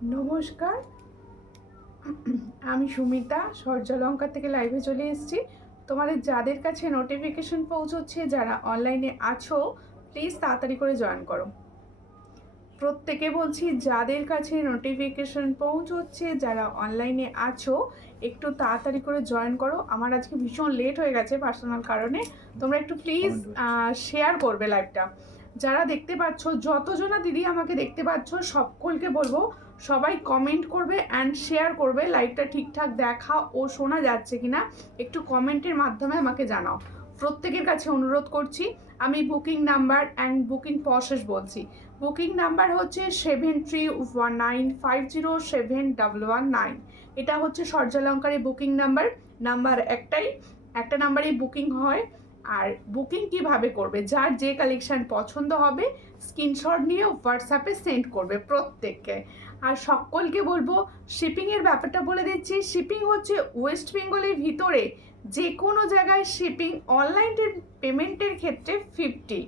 নমস্কার, আমি সুমিতা সূর্যালঙ্কা থেকে লাইভে চলে এসেছি। তোমাদের যাদের কাছে নোটিফিকেশন পৌঁছচ্ছে, যারা অনলাইনে আছো, প্লিজ তাড়াতাড়ি করে জয়েন করো। প্রত্যেকে বলছি, যাদের কাছে নোটিফিকেশন পৌঁছচ্ছে, যারা অনলাইনে আছো, একটু তাড়াতাড়ি করে জয়েন করো। আমার আজকে ভীষণ লেট হয়ে গেছে পার্সোনাল কারণে। তোমরা একটু প্লিজ শেয়ার করবে লাইভটা। যারা দেখতে পাচ্ছ, যতজনা দিদি আমাকে দেখতে পাচ্ছ, সকলকে বলবো সবাই কমেন্ট করবে অ্যান্ড শেয়ার করবে। লাইভটা ঠিকঠাক দেখা ও শোনা যাচ্ছে কিনা একটু কমেন্টের মাধ্যমে আমাকে জানাও। প্রত্যেকের কাছে অনুরোধ করছি। আমি booking number and booking process বলছি। বুকিং নাম্বার হচ্ছে 7319507119। এটা হচ্ছে সূর্যালঙ্কারের বুকিং নাম্বার একটা নাম্বারেই বুকিং হয়। আর বুকিং কিভাবে করবে, যার যে কালেকশান পছন্দ হবে স্ক্রিনশট নিয়ে হোয়াটসঅ্যাপে সেন্ড করবে প্রত্যেককে। আর সকলকে বলবো শিপিংয়ের ব্যাপারটা বলে দিচ্ছি। শিপিং হচ্ছে ওয়েস্ট বেঙ্গলের ভিতরে যে কোনো জায়গায় শিপিং, অনলাইন পেমেন্টের ক্ষেত্রে 50,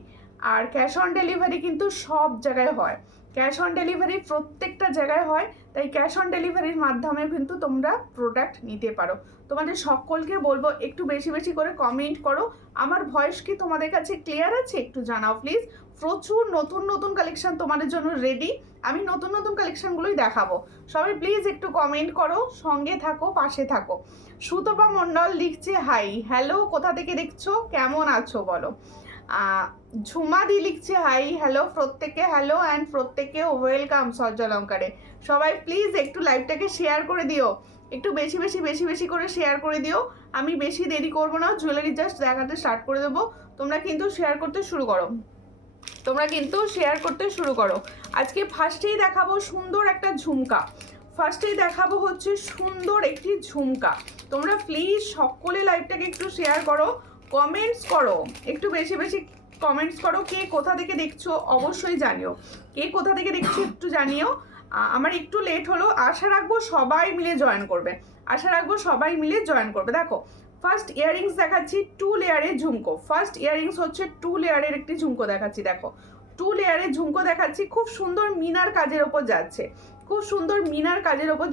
আর ক্যাশ অন ডেলিভারি কিন্তু সব জায়গায় হয়। ক্যাশ অন ডেলিভারি প্রত্যেকটা জায়গায় হয়, তাই ক্যাশ অন ডেলিভারির মাধ্যমে কিন্তু তোমরা প্রোডাক্ট নিতে পারো। তোমাদের সকলকে বলবো একটু বেশি বেশি করে কমেন্ট করো। আমার ভয়েস কি তোমাদের কাছে ক্লিয়ার আছে একটু জানাও প্লিজ। প্রচুর নতুন নতুন কালেকশন তোমাদের জন্য রেডি। আমি নতুন নতুন কালেকশনগুলোই দেখাবো। সবাই প্লিজ একটু কমেন্ট করো, সঙ্গে থাকো, পাশে থাকো। সুতপা মণ্ডল লিখছে হাই, হ্যালো, কোথা থেকে দেখছো, কেমন আছো বলো। ঝুমাদি লিখছে হাই, হ্যালো প্রত্যেকে, হ্যালো অ্যান্ড প্রত্যেকে ওয়েলকাম সূর্যালঙ্কারে। সবাই প্লিজ একটু লাইভটাকে শেয়ার করে দিও, একটু বেশি বেশি করে শেয়ার করে দিও। আমি বেশি দেরি করবো না, জুয়েলারি জাস্ট দেখাতে স্টার্ট করে দেবো। তোমরা কিন্তু শেয়ার করতে শুরু করো। আজকে ফার্স্টেই দেখাবো সুন্দর একটা ঝুমকা। হচ্ছে সুন্দর একটি ঝুমকা। তোমরা প্লিজ সকলে লাইভটাকে একটু শেয়ার করো, কমেন্টস করো, একটু বেশি কমেন্টস করো। কে কোথা থেকে দেখছো অবশ্যই জানিও, একটু জানিও। আমার একটু লেট হলো, আশা রাখবো সবাই মিলে জয়েন করবে। দেখো, ফার্স্ট ইয়াররিংস দেখাচ্ছি, 2 লেয়ারের ঝুমকো। ফার্স্ট ইয়াররিংস হচ্ছে 2 লেয়ারের একটি ঝুমকো দেখাচ্ছি। দেখো, 2 লেয়ারের ঝুমকো দেখাচ্ছি, খুব সুন্দর মিনার কাজের ওপর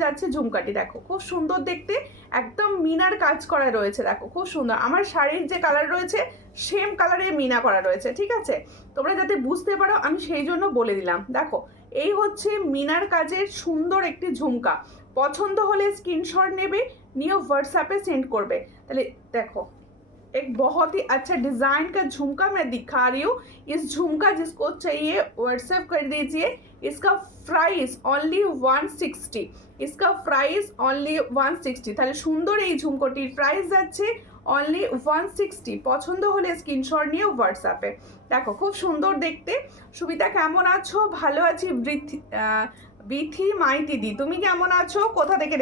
যাচ্ছে, ঝুমকাটি। দেখো খুব সুন্দর দেখতে, একদম মিনার কাজ করা রয়েছে। দেখো খুব সুন্দর, আমার শাড়ির যে কালার রয়েছে সেম কালারের মিনা করা রয়েছে। ঠিক আছে, তোমরা যাতে বুঝতে পারো আমি সেই জন্য বলে দিলাম। দেখো, এই হচ্ছে মিনার কাজের সুন্দর একটি ঝুমকা। পছন্দ হলে স্ক্রিনশট নেবে, নিয়ে হোয়াट्सएप सेंड করবে। তাহলে দেখো, एक बहुत ही अच्छा डिज़ाइन का झुमका मैं दिखा रही हूँ। इस झुमका जिसको चाहिए व्हाट्सएप कर दीजिए। इसका प्राइस ओनली 160। তাহলে সুন্দর এই ঝুমকোটির প্রাইস যাচ্ছে অনলি 160। পছন্দ হলে স্ক্রিনশট নিয়ে হোয়াটসঅ্যাপে। দেখো খুব সুন্দর দেখতে। সুবিধা কেমন আছো? ভালো আছি। বিথি মাইতিদি, তুমি কেমন আছো, কোথা থেকে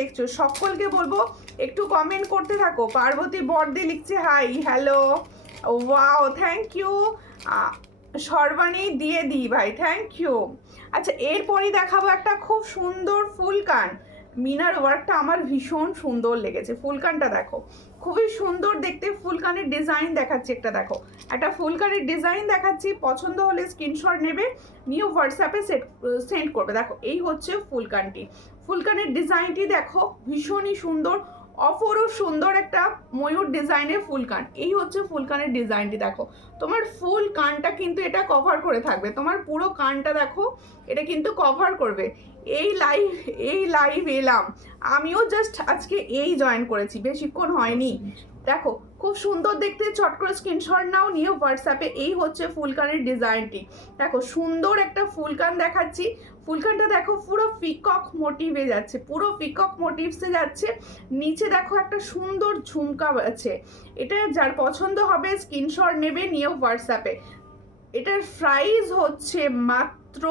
দেখছো? সকলকে বলবো একটু কমেন্ট করতে থাকো। পার্বতী বর্দি লিখছে hi, hello, wow, thank you. Sarbani দিয়ে দিই ভাই, থ্যাংক ইউ। আচ্ছা, এরপরেই দেখাবো একটা খুব সুন্দর ফুলকান। মিনার ওয়ার্কটা আমার ভীষণ সুন্দর লেগেছে। ফুলকানটা দেখো, খুবই সুন্দর দেখতে। ফুলকানের ডিজাইন দেখাচ্ছি, একটা ফুলকানের ডিজাইন দেখাচ্ছি। পছন্দ হলে স্ক্রিনশট নেবে, নিয়ে হোয়াটসঅ্যাপে সেন্ড করবে। দেখো, এই হচ্ছে ফুলকানের ডিজাইনটি দেখো, ভীষণই সুন্দর, অপরূপ সুন্দর একটা ময়ূর ডিজাইনের ফুলকান। এই হচ্ছে ফুলকানের ডিজাইনটি। দেখো, তোমার ফুল কানটা কিন্তু এটা কভার করে থাকবে, তোমার পুরো কানটা দেখো এটা কিন্তু কভার করবে। এই লাইভ এলাম, আমিও জাস্ট আজকে জয়েন করেছি, বেশিক্ষণ হয়নি। দেখো খুব সুন্দর দেখতে, চট করে স্ক্রিনশট নাও, নিয়ে হোয়াটসঅ্যাপে। এই হচ্ছে ফুলকানের ডিজাইনটি। দেখো সুন্দর একটা ফুলকান দেখাচ্ছি। ফুলকানটা দেখো পুরো পিকক মোটিভে যাচ্ছে, নিচে দেখো একটা সুন্দর ঝুমকা আছে। এটা যার পছন্দ হবে স্ক্রিনশট নেবে, নিয়ে হোয়াটসঅ্যাপে। এটার প্রাইস হচ্ছে মাত্র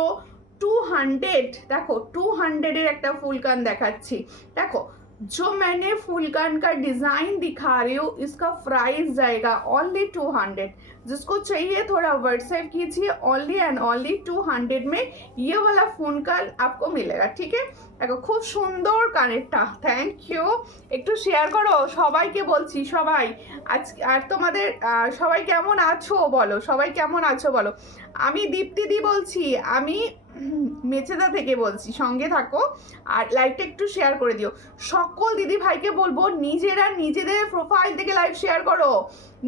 200। দেখো 200-এর একটা ফুলকান দেখাচ্ছি। দেখো, जो मैंने फुलकान का डिज़ाइन दिखा रही हूँ, इसका प्राइस जाएगा ओनली 200। जिसको चाहिए थोड़ा व्हाट्सएप कीजिए, ओनली एंड ओनली 200 में ये वाला फुलकान आपको मिलेगा। ठीक है, देखो खूब सुंदर कानेरটা, थैंक यू। একটু শেয়ার করো, সবাইকে বলছি, সবাই আজ। আর তোমাদের সবাই কেমন আছো বলো, আমি দীপ্তিদি বলছি, আমি মেচেদা থেকে বলছি, সঙ্গে থাকো আর লাইভটা একটু শেয়ার করে দিও। সকল দিদি ভাইকে বলবো নিজেরা নিজেদের প্রোফাইল থেকে লাইভ শেয়ার করো,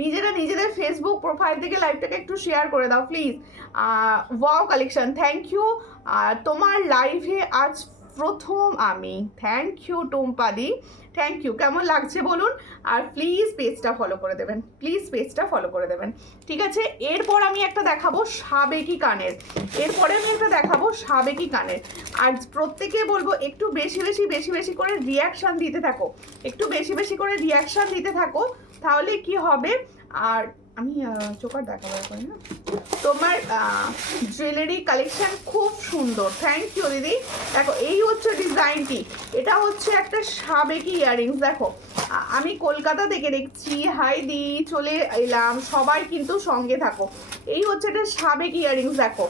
নিজেরা নিজেদের ফেসবুক প্রোফাইল থেকে লাইভটাকে একটু শেয়ার করে দাও please. Wow collection, thank you. তোমার লাইভে আজ প্রথম আমি, থ্যাংক ইউ টুম্পাদি, থ্যাংক ইউ। কেমন লাগছে বলুন, আর প্লিজ পেজটা ফলো করে দেবেন, প্লিজ পেজটা ফলো করে দেবেন, ঠিক আছে। এরপর আমি একটা দেখাবো সাবেকি কানের, এরপরে আমি একটা দেখাবো সাবেকি কানের। আর প্রত্যেকে বলবো একটু বেশি বেশি বেশি বেশি করে রিয়াকশান দিতে থাকো, একটু বেশি বেশি করে রিয়াকশান দিতে থাকো, তাহলে কি হবে। আর আমি চোখার দেখাবো এখন না, তোমার জুয়েলারি কালেকশন খুব সুন্দর, থ্যাংক ইউ দিদি। দেখো এই হচ্ছে ডিজাইনটি, এটা হচ্ছে একটা সাবেকি ইয়াররিংস। দেখো আমি কলকাতা থেকে দেখছি, হাই দি চলে এলাম, সবাই কিন্তু সঙ্গে থাকো। এই হচ্ছে একটা সাবেকি ইয়াররিংস, দেখো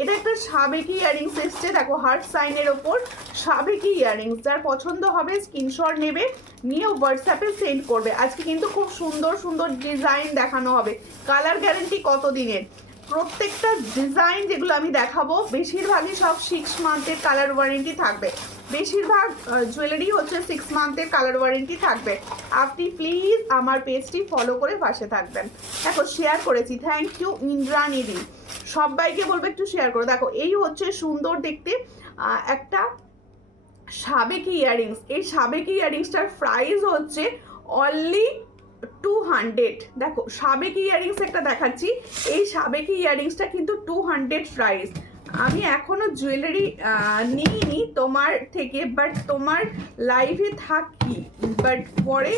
এটা একটা সাবেকি ইয়াররিংস এসছে, দেখো হার্ট সাইনের ওপর সাবেকি ইয়াররিংস। যার পছন্দ হবে স্ক্রিনশট নেবে, নিয়ে হোয়াটসঅ্যাপে সেন্ড করবে। আজকে কিন্তু খুব সুন্দর সুন্দর ডিজাইন দেখানো হবে, কালার গ্যারেন্টি কত দিনের। প্রত্যেকটা ডিজাইন যেগুলো আমি দেখাবো বেশিরভাগই সব 6 মান্থের কালার ওয়ারেন্টি থাকবে, বেশিরভাগ জুয়েলারি হচ্ছে 6 মান্থের কালার ওয়ারেন্টি থাকবে। আপনি প্লিজ আমার পেজটি ফলো করে পাশে থাকবেন। দেখো শেয়ার করেছি, থ্যাংক ইউ ইন্দ্রাণীদি, সবাইকে বলবো একটু শেয়ার করো। দেখো এই হচ্ছে সুন্দর দেখতে একটা সাবেকি ইয়াররিংস। এই সাবেকি ইয়াররিংসটার প্রাইস হচ্ছে অনলি 200। দেখো সাবেকি ইয়াররিংস একটা দেখাচ্ছি, এই সাবেকি ইয়াররিংসটা কিন্তু 200 প্রাইস। আমি এখনো জুয়েলারি নিইনি তোমার থেকে, বাট তোমার লাইভে থাকি, বাট পরে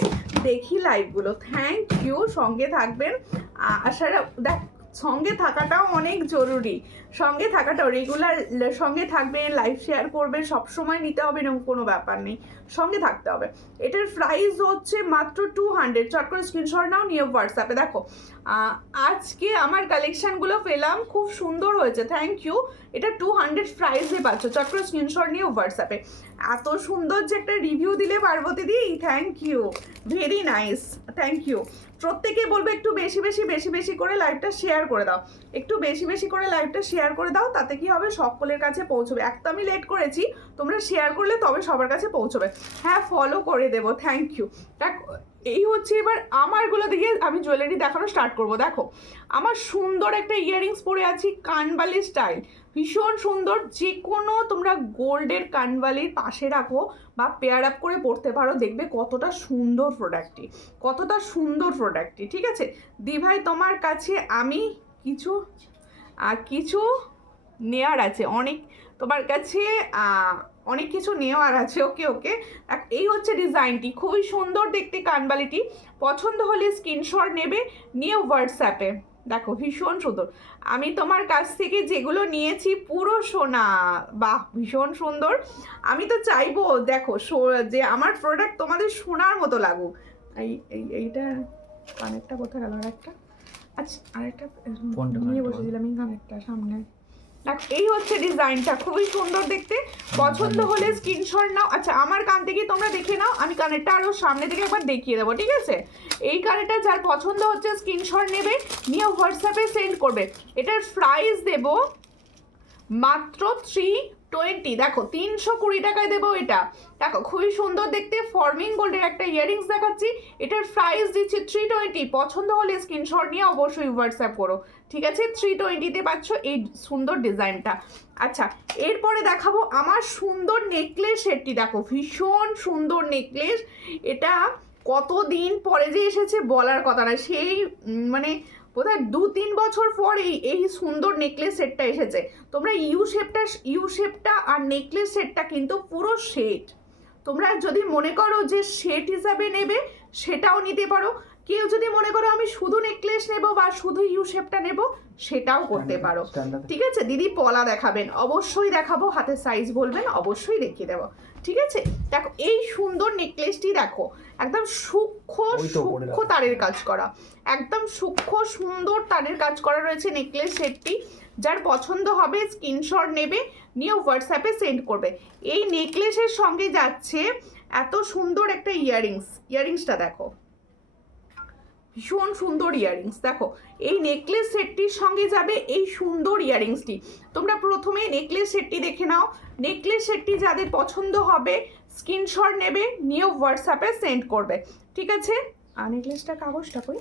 দেখি লাইভগুলো। থ্যাংক ইউ, সঙ্গে থাকবেন। আশারা দেখ সঙ্গে থাকাটাও অনেক জরুরি, সঙ্গে থাকাটাও রেগুলার সঙ্গে থাকবেন, লাইভ শেয়ার করবেন, সবসময় নিতে হবে এরকম কোনো ব্যাপার নেই, সঙ্গে থাকতে হবে। এটার প্রাইস হচ্ছে মাত্র 200, চট করে স্ক্রিনশট নাও, নিয়ে হোয়াটসঅ্যাপে। দেখো আজকে আমার কালেকশানগুলো পেলাম, খুব সুন্দর হয়েছে, থ্যাংক ইউ। এটা 200 প্রাইসে পাচ্ছ, চট করে স্ক্রিনশট নিয়ে হোয়াটসঅ্যাপে। এত সুন্দর যে একটা রিভিউ দিলে পার্বতী দি, thank you, very nice, thank you. প্রত্যেকে বলবো একটু বেশি বেশি বেশি বেশি করে লাইভটা শেয়ার করে দাও, একটু বেশি বেশি করে লাইভটা শেয়ার করে দাও, তাতে কি হবে সকলের কাছে পৌঁছবে। একটা আমি লেট করেছি, তোমরা শেয়ার করলে তবে সবার কাছে পৌঁছবে। হ্যাঁ ফলো করে দেবো, থ্যাংক ইউ। দেখ এই হচ্ছে এবার আমারগুলো দিকে আমি জুয়েলারি দেখানো স্টার্ট করব। দেখো আমার সুন্দর একটা ইয়াররিংস পরে আছি, কানবালি স্টাইল, ভীষণ সুন্দর। যে কোনো তোমরা গোল্ডের কানবালির পাশে রাখো বা পেয়ার আপ করে পড়তে পারো, দেখবে কতটা সুন্দর প্রোডাক্টটি, কতটা সুন্দর প্রোডাক্টটি, ঠিক আছে। দি ভাই তোমার কাছে আমি কিছু কিছু নেয়ার আছে, অনেক তোমার কাছে অনেক কিছু নেওয়ার আছে, ওকে ওকে। এই হচ্ছে ডিজাইনটি, খুবই সুন্দর দেখতে কানবালিটি। পছন্দ হলে স্ক্রিনশট নেবে, নিয়ে হোয়াটসঅ্যাপে। দেখো ভীষণ সুন্দর, আমি তোমার কাছ থেকে যেগুলো নিয়েছি পুরো সোনা, বাহ ভীষণ সুন্দর। আমি তো চাইবো দেখো যে আমার প্রোডাক্ট তোমাদের সোনার মতো লাগুক। এইটা কানেরটা কোথায় গেল, আরেকটা, আচ্ছা আরেকটা নিয়ে বসেছিলাম এই কানেরটা সামনে। এই হচ্ছে ডিজাইনটা, খুবই সুন্দর দেখতে। পছন্দ হলে স্ক্রিনশট নাও। আচ্ছা আমার কান থেকে তোমরা দেখে নাও, আমি কানেরটা আরও সামনে থেকে একবার দেখিয়ে দেবো, ঠিক আছে। এই কানেরটা যার পছন্দ হচ্ছে স্ক্রিনশট নেবে, নিয়ে হোয়াটসঅ্যাপে সেন্ড করবে। এটার প্রাইস দেব মাত্র 320। দেখো 320 টাকায় দেবো এটা। দেখো খুবই সুন্দর দেখতে, ফর্মিং গোল্ডের একটা ইয়াররিংস দেখাচ্ছি, এটার প্রাইস দিচ্ছি 320। পছন্দ হলে স্ক্রিনশট নিয়ে অবশ্যই হোয়াটসঅ্যাপ করো, ঠিক আছে। 320-তে পাচ্ছ এই সুন্দর ডিজাইনটা। আচ্ছা এরপরে দেখাবো আমার সুন্দর নেকলেস সেটটি। দেখো ভীষণ সুন্দর নেকলেস, এটা কতদিন পরে যে এসেছে বলার কথা না, সেই মানে বোধহয় 2-3 বছর পর এই সুন্দর নেকলেস সেটটা এসেছে। তোমরা ইউ শেপটা আর নেকলেস সেটটা কিন্তু পুরো সেট, তোমরা যদি মনে করো যে সেট হিসাবে নেবে সেটাও নিতে পারো, কেউ যদি মনে করো আমি শুধু নেকলেস নেব বা শুধু ইউ শেপটা নেব সেটাও করতে পারো, ঠিক আছে। দিদি পলা দেখাবেন, অবশ্যই দেখাবো, হাতের সাইজ বলবেন, অবশ্যই দেখিয়ে দেবো, ঠিক আছে। দেখো এই সুন্দর নেকলেসটি দেখো, একদম সূক্ষ্ম তারের কাজ করা, একদম সূক্ষ্ম সুন্দর তারের কাজ করা রয়েছে নেকলেস সেটটি। যার পছন্দ হবে স্ক্রিনশট নেবে, নিয়ে হোয়াটসঅ্যাপে সেন্ড করবে। এই নেকলেসের সঙ্গে যাচ্ছে এত সুন্দর একটা ইয়াররিংসটা দেখো, ভীষণ সুন্দর ইয়াররিংস। দেখো এই নেকলেস সেটটির সঙ্গে যাবে এই সুন্দর ইয়াররিংসটি। তোমরা প্রথমে নেকলেস সেটটি দেখে নাও। নেকলেস সেটটি যাদের পছন্দ হবে স্ক্রিনশট নেবে, নিয়ে হোয়াটসঅ্যাপে সেন্ড করবে, ঠিক আছে? আর নেকলেসটা কাগজটা কই,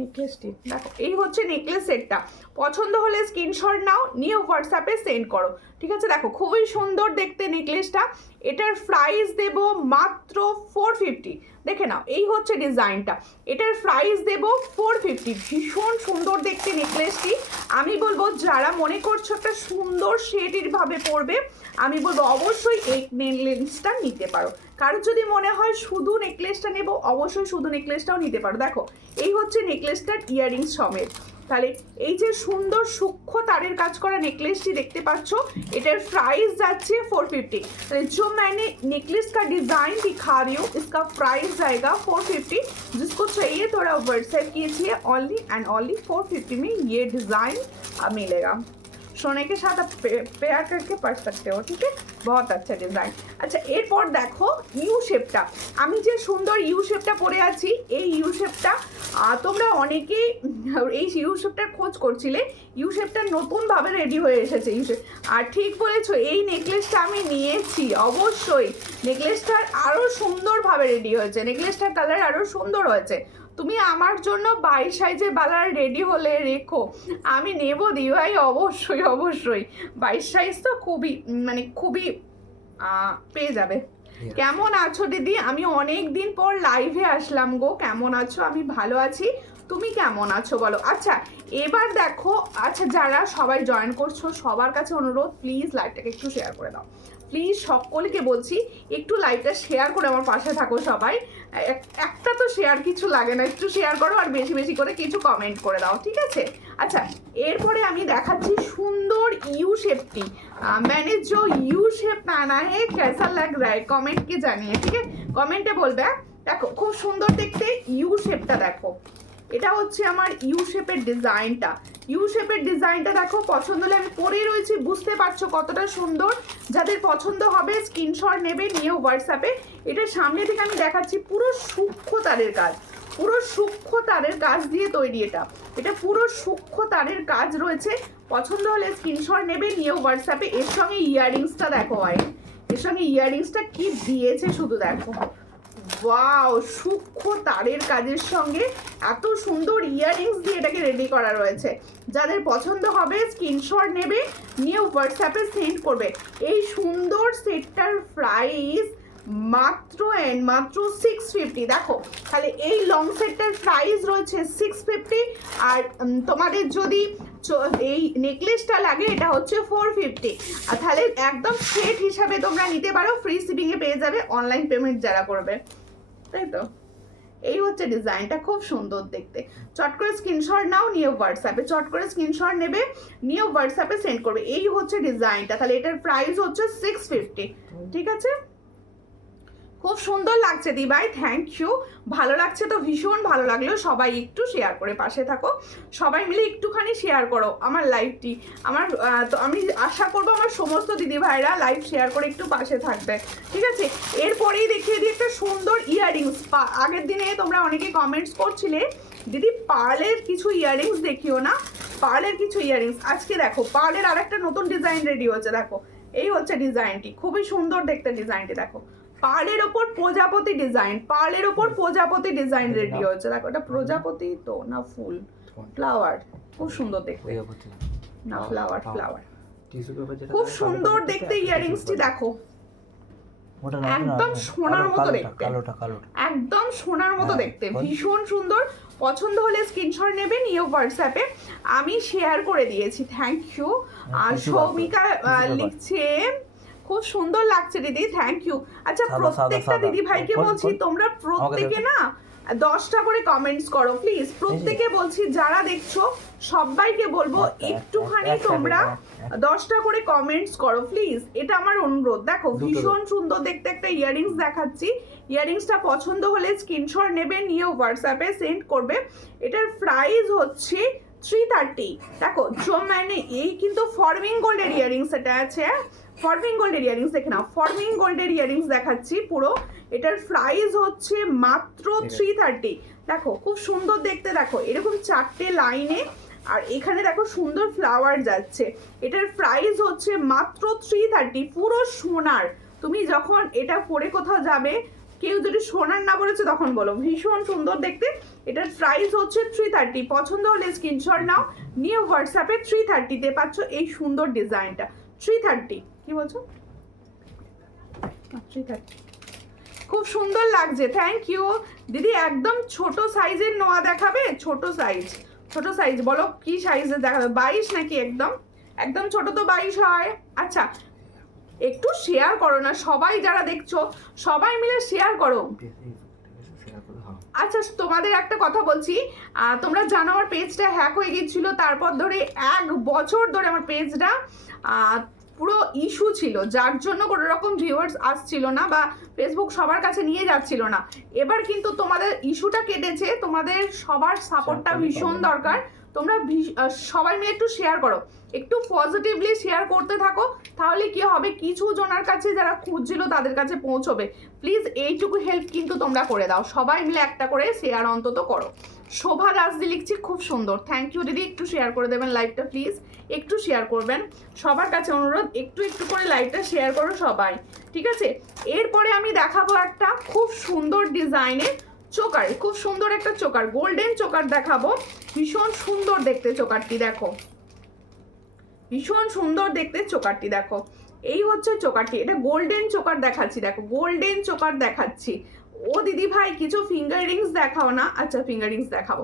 নেকলেসটি দেখো, এই হচ্ছে নেকলেস সেটটা। পছন্দ হলে স্ক্রিনশট নাও, নিয়ে হোয়াটসঅ্যাপে সেন্ড করো, ঠিক আছে? দেখো খুবই সুন্দর দেখতে নেকলেসটা। এটার প্রাইস দেব মাত্র 450। দেখে নাও, এই হচ্ছে ডিজাইনটা, এটার প্রাইস দেব 450। ভীষণ সুন্দর দেখতে নেকলেসটি। আমি বলবো যারা মনে করছো একটা সুন্দর শেডের ভাবে পরবে, আমি বলবো অবশ্যই এই নেকলেসটা নিতে পারো। কারো যদি মনে হয় শুধু নেকলেসটা নেব, অবশ্যই শুধু নেকলেসটাও নিতে পারো। দেখো এই হচ্ছে নেকলেসটার ইয়াররিংস সমেত। তাহলে এই যে সুন্দর সূক্ষ্ম তারের কাজ করা নেকলেসটি দেখতে পাচ্ছ, এটার प्राइस যাচ্ছে 450। তাহলে जो मैंने नेकलेस का डिज़ाइन दिखा रही हूँ इसका प्राइस जाएगा 450। जिसको चाहिए थोड़ा व्हाट्सएप कीजिए, ओनली एंड ओनली 450 में ये डिज़ाइन मिलेगा। सोने के साथ आप पेयर करके पढ़ सकते हो, ठीक है? बहुत अच्छा डिजाइन। আচ্ছা এরপর দেখো ইউ শেপটা। আমি যে সুন্দর ইউ শেপটা পরে আছি, এই ইউ শেপটা তোমরা অনেকেই এই ইউ শেপটার খোঁজ করছিলে। ইউ শেপটা নতুনভাবে রেডি হয়ে এসেছে ইউ শেপ। আর ঠিক বলেছো, এই নেকলেসটা আমি নিয়েছি, অবশ্যই নেকলেসটার আরও সুন্দরভাবে রেডি হয়েছে, নেকলেসটার কালার আরও সুন্দর হয়েছে। তুমি আমার জন্য 22 সাইজে বালার রেডি হলে রেখো, আমি নেব দিভাই, অবশ্যই অবশ্যই। 22 সাইজ তো খুবই মানে খুবই পেয়ে যাবে। কেমন আছো দিদি? আমি অনেক দিন পর লাইভে আসলাম গো। কেমন আছো? আমি ভালো আছি, তুমি কেমন আছো বলো? আচ্ছা এবার দেখো, আচ্ছা যারা সবাই জয়েন করছো সবার কাছে অনুরোধ, প্লিজ লাইভটাকে একটু শেয়ার করে দাও। প্লিজ সকলকে বলছি একটু লাইভটা শেয়ার করে আমার পাশে থাকো সবাই। একটা তো শেয়ার কিছু লাগে না, একটু শেয়ার করো আর বেশি বেশি করে কিছু কমেন্ট করে দাও, ঠিক আছে? আচ্ছা এরপরে আমি দেখাচ্ছি সুন্দর ইউ শেপটি। मैंने जो यू शेप पहना है कैसा लग रहा है कमेंट के জানিয়ে, ঠিক আছে? কমেন্টে বলবে। দেখো খুব সুন্দর দেখতে ইউ শেপটা, দেখো এটা হচ্ছে আমার ইউ শেপের ডিজাইনটা। ইউ শেপের ডিজাইনটা দেখো, পছন্দ হলে আমি পরেই রয়েছি, বুঝতে পারছো কতটা সুন্দর। যাদের পছন্দ হবে স্ক্রিনশট নেবে, নিয়ে হোয়াটসঅ্যাপে। এটা সামনে থেকে আমি দেখাচ্ছি, পুরো সূক্ষ্ম তারের কাজ, পুরো সূক্ষ্ম তারের কাজ দিয়ে তৈরি। এটা পুরো সূক্ষ্ম তারের কাজ রয়েছে। পছন্দ হলে স্ক্রিনশট নেবে, নিয়ে হোয়াটসঅ্যাপে। এর সঙ্গে ইয়াররিংসটা দেখো ভাই, এর সঙ্গে ইয়াররিংসটা কি দিয়েছে শুধু দেখো, ওয়াও! সূক্ষ্ম তারের কাজের সঙ্গে এত সুন্দর ইয়াররিংস দিয়ে এটাকে রেডি করা রয়েছে। যাদের পছন্দ হবে স্ক্রিনশট নেবে, নিয়ে হোয়াটসঅ্যাপে সেন্ড করবে। এই সুন্দর সেটটার প্রাইস মাত্র মাত্র 650। দেখো তাহলে এই লং সেটটার প্রাইস রয়েছে 650। আর তোমাদের যদি এই নেকলেসটা লাগে এটা হচ্ছে 450। আর তাহলে একদম সেট হিসাবে তোমরা নিতে পারো, ফ্রি শিপিংয়ে পেয়ে যাবে অনলাইন পেমেন্ট যারা করবে, তাই তো? এই হচ্ছে ডিজাইনটা, খুব সুন্দর দেখতে। চট করে স্ক্রিনশট নাও, নিয়ে হোয়াটসঅ্যাপে চট করে স্ক্রিনশট নেবে, নিয়ে হোয়াটসঅ্যাপে সেন্ড করবে। এই হচ্ছে ডিজাইনটা। তাহলে এটার প্রাইস হচ্ছে 650, ঠিক আছে? খুব সুন্দর লাগছে দি ভাই, থ্যাংক ইউ। ভালো লাগছে তো ভীষণ ভালো লাগলো। সবাই একটু শেয়ার করে পাশে থাকো, সবাই মিলে একটুখানি শেয়ার করো আমার লাইভটি। আমার তো আমি আশা করবো আমার সমস্ত দিদি ভাইরা লাইভ শেয়ার করে একটু পাশে থাকবে, ঠিক আছে? এরপরেই দেখিয়ে দিই একটা সুন্দর ইয়াররিংস। আগের দিনে তোমরা অনেকে কমেন্টস করছিলে দিদি পার্লের কিছু ইয়াররিংস দেখিও না, পার্লের কিছু ইয়াররিংস। আজকে দেখো পার্লের আর একটা নতুন ডিজাইন রেডি হচ্ছে। দেখো এই হচ্ছে ডিজাইনটি, খুবই সুন্দর দেখতে ডিজাইনটি। দেখো পার্লের ওপর প্রজাপতি ডিজাইন, পার্লের ওপর প্রজাপতি ডিজাইন রেডি হচ্ছে। দেখো এটা প্রজাপতি তো না, ফুল, ফ্লাওয়ার, খুব সুন্দর দেখতে। না ফ্লাওয়ার, ফ্লাওয়ার, খুব সুন্দর দেখতে ইয়াররিংসটি। দেখো একদম সোনার মতো দেখতে, একদম সোনার মতো দেখতে, ভীষণ সুন্দর। পছন্দ হলে স্ক্রিনশট নেবে, নিয়ে হোয়াটসঅ্যাপে আমি শেয়ার করে দিয়েছি, থ্যাংক ইউ। আর সৌমিকা লিখছে খুব সুন্দর লাগছে দিদি, থ্যাংক ইউ। আচ্ছা প্রত্যেকটা দিদি ভাইকে বলছি তোমরা প্রত্যেকে না 10টা করে কমেন্টস করো প্লিজ, প্রত্যেকে বলছি যারা দেখছো সবাইকে বলবো একটুখানি তোমরা 10টা করে কমেন্টস করো প্লিজ, এটা আমার অনুরোধ। দেখো ভীষণ সুন্দর দেখতে একটা ইয়াররিংস দেখাচ্ছি। ইয়াররিংসটা পছন্দ হলে স্ক্রিনশট নেবে, নিয়ে হোয়াটসঅ্যাপে সেন্ড করবে। এটার প্রাইস হচ্ছে 330 দেখো মানে এই কিন্তু ফর্মিং গোল্ডের ইয়ারিংস এটা আছে, ফর্মিং গোল্ডের ইয়ারিংস দেখে নাও, ফর্মিং গোল্ডের ইয়ারিংস দেখাচ্ছি পুরো। এটার প্রাইস হচ্ছে মাত্র 330। দেখো খুব সুন্দর দেখতে, দেখো এরকম 4টে লাইনে, আর এখানে দেখো সুন্দর ফ্লাওয়ার যাচ্ছে। এটার প্রাইস হচ্ছে মাত্র 330, পুরো সোনার। তুমি যখন এটা পরে কোথাও যাবে, কেউ যদি সোনার না বলেছে তখন বলো, ভীষণ সুন্দর দেখতে। এটার প্রাইস হচ্ছে 330। পছন্দ হলে স্ক্রিনশট নাও, নিয়ে হোয়াটসঅ্যাপে 330-তে পাচ্ছ এই সুন্দর ডিজাইনটা। 330 কি বলছো? 330 খুব সুন্দর লাগছে, থ্যাংক ইউ দিদি। একদম ছোট সাইজের নোয়া দেখাবে? ছোট সাইজ, ছোট সাইজ বলো কি সাইজের দেখাবে? 22 নাকি? একদম একদম ছোট তো 22 হয়। আচ্ছা একটু শেয়ার করো না, সবাই যারা দেখছো সবাই মিলে শেয়ার করো। আচ্ছা তোমাদের একটা কথা বলছি, তোমরা জানো আমার পেজটা হ্যাক হয়ে গিয়েছিল, তারপর ধরে 1 বছর ধরে আমার পেজটা পুরো ইস্যু ছিল, যার জন্য কোনো রকম ভিউয়ার্স আসছিল না বা ফেসবুক সবার কাছে নিয়ে যাচ্ছিল না। এবার কিন্তু তোমাদের ইস্যুটা কেটেছে, তোমাদের সবার সাপোর্টটা ভীষণ দরকার। তোমরা সবাই মিলে একটু শেয়ার করো, একটু পজিটিভলি শেয়ার করতে থাকো, তাহলে কি হবে, কিছু জনের কাছে যারা খুঁজছিল তাদের কাছে পৌঁছবে। প্লিজ এইটুকু হেল্প কিন্তু তোমরা করে দাও, সবাই মিলে একটা করে শেয়ার অন্তত করো। শোভা রাজদি লিখছি খুব সুন্দর, থ্যাংক ইউ দিদি। একটু শেয়ার করে দেবেন লাইভটা প্লিজ, একটু শেয়ার করবেন, সবার কাছে অনুরোধ একটু একটু করে লাইভটা শেয়ার করো সবাই, ঠিক আছে? এরপরে আমি দেখাবো একটা খুব সুন্দর ডিজাইনের চোকার, খুব সুন্দর একটা চোকার, গোল্ডেন চোকার দেখাবো। ভীষণ সুন্দর দেখতে চোকারটি, দেখো ভীষণ সুন্দর দেখতে চোকারটি, দেখো এই হচ্ছে চোকারটি। এটা গোল্ডেন চোকার দেখাচ্ছি, দেখো গোল্ডেন চোকার দেখাচ্ছি। ও দিদি ভাই কিছু ফিঙ্গার রিংস দেখাও না? আচ্ছা ফিঙ্গার রিংস দেখাবো।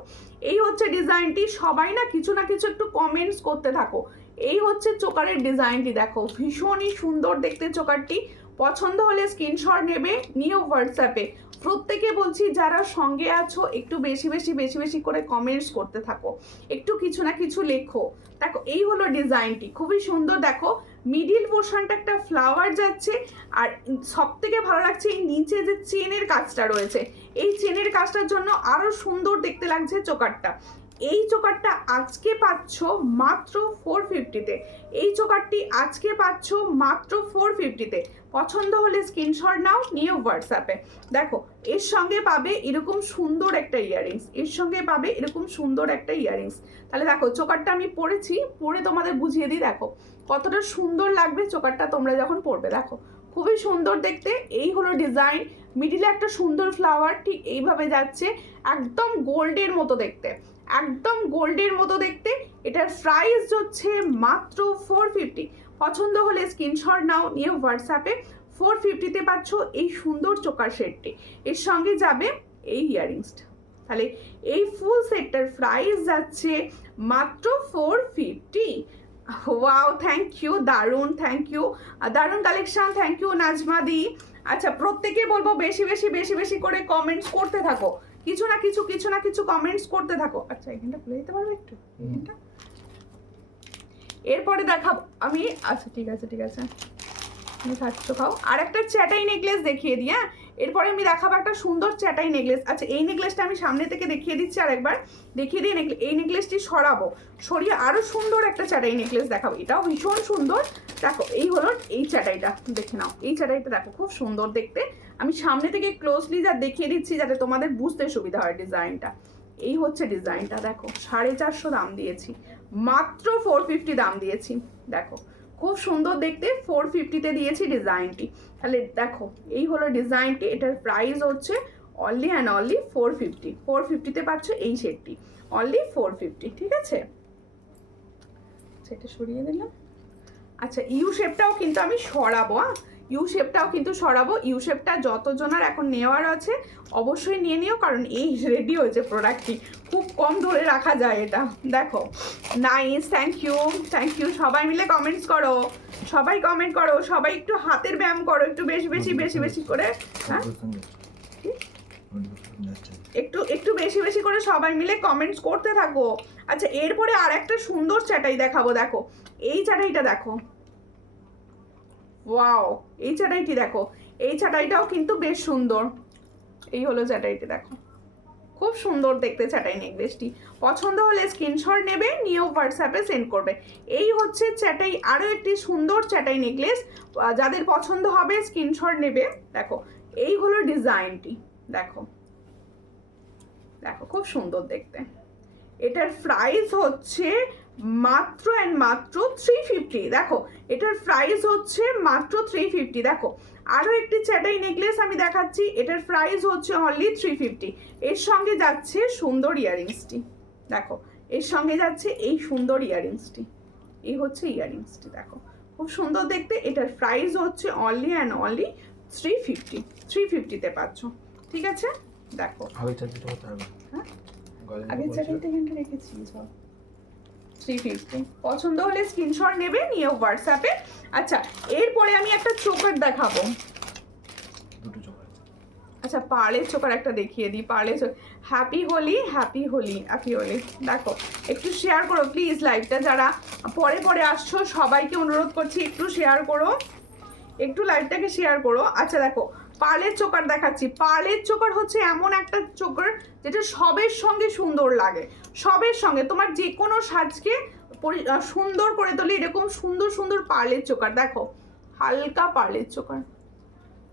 এই হচ্ছে ডিজাইনটি, সবাই না কিছু একটু কমেন্টস করতে থাকো। এই হচ্ছে চোকারের ডিজাইনটি, দেখো ভীষণই সুন্দর দেখতে চোকারটি। পছন্দ হলে স্ক্রিনশট নেবে, নিয়ে হোয়াটসঅ্যাপে। প্রত্যেকে বলছি যারা সঙ্গে আছো একটু বেশি বেশি করে কমেন্টস করতে থাকো, একটু কিছু লেখো। দেখো এই হলো ডিজাইনটি, খুবই সুন্দর। দেখো মিডিল পোর্শনটা একটা ফ্লাওয়ার যাচ্ছে, আর সব থেকে ভালো লাগছে এই নিচে যে চেনের কাজটা রয়েছে, এই চেনের কাজটার জন্য আরো সুন্দর দেখতে লাগছে চোকারটা। এই চোকারটা আজকে পাচ্ছ মাত্র 450-তে, এই চোকারটি আজকে পাচ্ছ মাত্র 450-তে। পছন্দ হলে স্ক্রিনশট নাও, নিয়ে হোয়াটসঅ্যাপে। দেখো এর সঙ্গে পাবে এরকম সুন্দর একটা ইয়াররিংস, এর সঙ্গে পাবে এরকম সুন্দর একটা ইয়াররিংস। তাহলে দেখো চোকারটা আমি পরেছি, পরে তোমাদের বুঝিয়ে দিই, দেখো কতটা সুন্দর লাগবে চোকারটা তোমরা যখন পরবে। দেখো খুবই সুন্দর দেখতে। এই হলো ডিজাইন, মিডিলে একটা সুন্দর ফ্লাওয়ার ঠিক এইভাবে যাচ্ছে, একদম গোল্ডের মতো দেখতে, একদম গোল্ডের মতো দেখতে। এটার প্রাইস হচ্ছে মাত্র 450। পছন্দ হলে স্ক্রিনশট নাও, নিয়ে হোয়াটসঅ্যাপে। 450-তে পাচ্ছ এই সুন্দর চোকার সেটটি, এর সঙ্গে যাবে এই ইয়াররিংসটা। তাহলে এই ফুল সেটটার প্রাইস যাচ্ছে মাত্র 450। ওয়াও থ্যাংক ইউ, দারুণ, থ্যাংক ইউ, দারুণ কালেকশন, থ্যাংক ইউ নাজমা দি। আচ্ছা প্রত্যেকে বলবো বেশি করে কমেন্টস করতে থাকো, কিছু না কিছু কমেন্টস করতে থাকো। আচ্ছা এখানটা খুলে দিতে পারবে একটু, এখানটা। এরপরে দেখাবো আমি, আচ্ছা ঠিক আছে তুমি খাচ্ছ খাও। আর একটা চ্যাটাই নেকলেস দেখিয়ে দিই, হ্যাঁ এরপরে আমি দেখাবো একটা সুন্দর চ্যাটাই নেকলেস। আচ্ছা এই নেকলেসটা আমি সামনে থেকে দেখিয়ে দিচ্ছি, আর একবার দেখিয়ে দিয়ে এই নেকলেসটি সরিয়ে আরো সুন্দর একটা চ্যাটাই নেকলেস দেখাবো, এটাও ভীষণ সুন্দর। দেখো এই হলো এই চ্যাটাইটা, দেখে নাও এই চ্যাটাইটা, দেখো খুব সুন্দর দেখতে। আমি সামনে থেকে ক্লোজলি যা দেখিয়ে দিচ্ছি যাতে তোমাদের বুঝতে সুবিধা হয় ডিজাইনটা। এই হচ্ছে ডিজাইনটা, দেখো 450 দাম দিয়েছি, মাত্র 450 দাম দিয়েছি। দেখো খুব সুন্দর দেখতে, 450-তে দিয়েছি ডিজাইনটি। তাহলে দেখো এই হলো ডিজাইনটি, এটার প্রাইস হচ্ছে অনলি অ্যান্ড অনলি 450। 450-তে পাচ্ছ এই সেটটি, অনলি 450, ঠিক আছে? সেটা সরিয়ে দিলাম। আচ্ছা ইউ শেপটাও কিন্তু আমি সরাবো, ইউ শেপটাও কিন্তু সরাবো। ইউ শেপটা যতজনের এখন নেওয়ার আছে অবশ্যই নিয়ে নিও, কারণ এই রেডি হয়েছে প্রোডাক্টটি, খুব কম ধরে রাখা যায় এটা। দেখো নাইস, থ্যাংক ইউ, সবাই মিলে কমেন্টস করো, সবাই কমেন্ট করো, সবাই একটু হাতের ব্যায়াম করো, একটু বেশি করে, হ্যাঁ একটু বেশি করে সবাই মিলে কমেন্টস করতে থাকো। আচ্ছা এরপরে আর একটা সুন্দর চ্যাটাই দেখাবো, দেখো এই চ্যাটাইটা দেখো, ওয়াও এই চ্যাটাইটি দেখো, এই চ্যাটাইটাও কিন্তু বেশ সুন্দর। এই হলো চ্যাটাইটি, দেখো খুব সুন্দর দেখতে চ্যাটাই নেকলেসটি। পছন্দ হলে স্ক্রিনশট নেবে, নিয়েও হোয়াটসঅ্যাপে সেন্ড করবে। এই হচ্ছে চ্যাটাই, আরও একটি সুন্দর চ্যাটাই নেকলেস। যাদের পছন্দ হবে স্ক্রিনশট নেবে। দেখো এই হলো ডিজাইনটি, দেখো দেখো খুব সুন্দর দেখতে। এটার প্রাইস হচ্ছে মাত্র অ্যান্ড মাত্র 350। দেখো এটার প্রাইস হচ্ছে মাত্র 350। দেখো আরও একটি চ্যাটাই নেকলেস আমি দেখাচ্ছি, এটার প্রাইস হচ্ছে অনলি 350। এর সঙ্গে যাচ্ছে সুন্দর ইয়ারিংসটি, দেখো এর সঙ্গে যাচ্ছে এই সুন্দর ইয়ারিংসটি, এই হচ্ছে ইয়ারিংসটি, দেখো খুব সুন্দর দেখতে। এটার প্রাইস হচ্ছে অনলি অ্যান্ড অনলি 350। 350-তে পাচ্ছ, ঠিক আছে। দেখো আগের চার্জটা কত হবে? হ্যাঁ আগের চ্যাটাইতে এখানটা রেখেছি সব। 350 পছন্দ হলে স্ক্রিনশট নেবে, নিয়ে হোয়াটসঅ্যাপে। আচ্ছা এরপরে আমি একটা চোকার দেখাবো। দুটো চোকার, আচ্ছা পার্লের চোকার একটা দেখিয়ে দিই। পার্লের happy Holi, happy Holi, happy Holi. দেখো একটু শেয়ার করো প্লিজ লাইভটা, যারা পরে পরে আসছো সবাইকে অনুরোধ করছি একটু শেয়ার করো, একটু লাইভটাকে শেয়ার করো। আচ্ছা দেখো পার্লের চোকার দেখাচ্ছি। পার্লের চোকার হচ্ছে এমন একটা চোকার যেটা সবের সঙ্গে সুন্দর লাগে, সবের সঙ্গে তোমার যে কোনো সাজকে সুন্দর করে তোলে। এরকম সুন্দর সুন্দর পার্লের চোকার, দেখো হালকা পার্লের চোকার,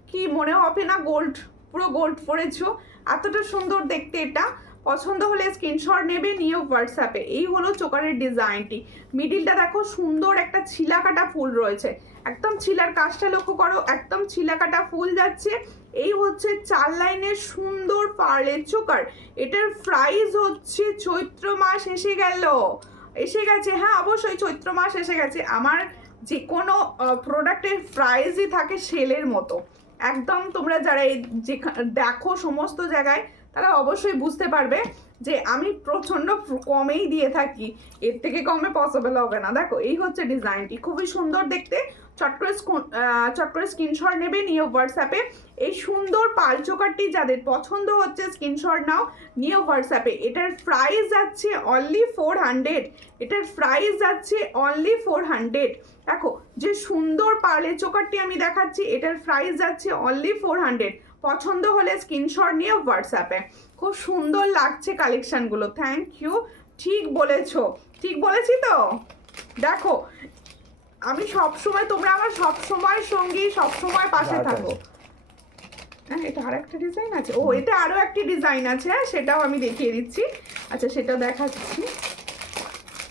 কি মনে হবে না গোল্ড, পুরো গোল্ড পরেছো, এতটা সুন্দর দেখতে এটা। পছন্দ হলে স্ক্রিনশট নেবে, নিয়ে হোয়াটসঅ্যাপে। এই হলো চোকারের ডিজাইনটি। মিডিলটা দেখো সুন্দর একটা ছিলা কাটা ফুল রয়েছে, একদম ছিলার কাজটা লক্ষ্য করো, একদম ছিলা কাটা ফুল যাচ্ছে। এই হচ্ছে 4 লাইনের সুন্দর পার্লের চোকার। এটার প্রাইস হচ্ছে চৈত্র মাস এসে গেল, এসে গেছে, হ্যাঁ অবশ্যই চৈত্র মাস এসে গেছে। আমার যে কোনো প্রোডাক্টের প্রাইসই থাকে সেলের মতো, একদম তোমরা যারা যে দেখো সমস্ত জায়গায় তারা অবশ্যই বুঝতে পারবে যে আমি প্রচণ্ড কমেই দিয়ে থাকি, এর থেকে কমে পসিবল হবে না। দেখো এই হচ্ছে ডিজাইনটি, খুবই সুন্দর দেখতে। চট করে স্ক্রিনশট নেবে, নিয়ে হোয়াটসঅ্যাপে। এই সুন্দর পাল চোকারটি যাদের পছন্দ হচ্ছে স্ক্রিনশট নাও, নিয়ে হোয়াটসঅ্যাপে। এটার প্রাইস যাচ্ছে অনলি 400, এটার প্রাইস যাচ্ছে অনলি 400। দেখো যে সুন্দর পার্লের চোকারটি আমি দেখাচ্ছি, এটার প্রাইস যাচ্ছে অনলি 400। পছন্দ হলে স্ক্রিনশট নিয়ে হোয়াটসঅ্যাপে। খুব সুন্দর লাগছে কালেকশনগুলো, থ্যাংক ইউ। ঠিক বলেছো, ঠিক বলেছি তো। দেখো আমি সবসময়, তোমরা আমার সবসময় সঙ্গী, সবসময় পাশে থাকো। হ্যাঁ এটা আর একটা ডিজাইন আছে, ও এটা আরও একটি ডিজাইন আছে, হ্যাঁ সেটাও আমি দেখিয়ে দিচ্ছি। আচ্ছা সেটাও দেখাচ্ছি,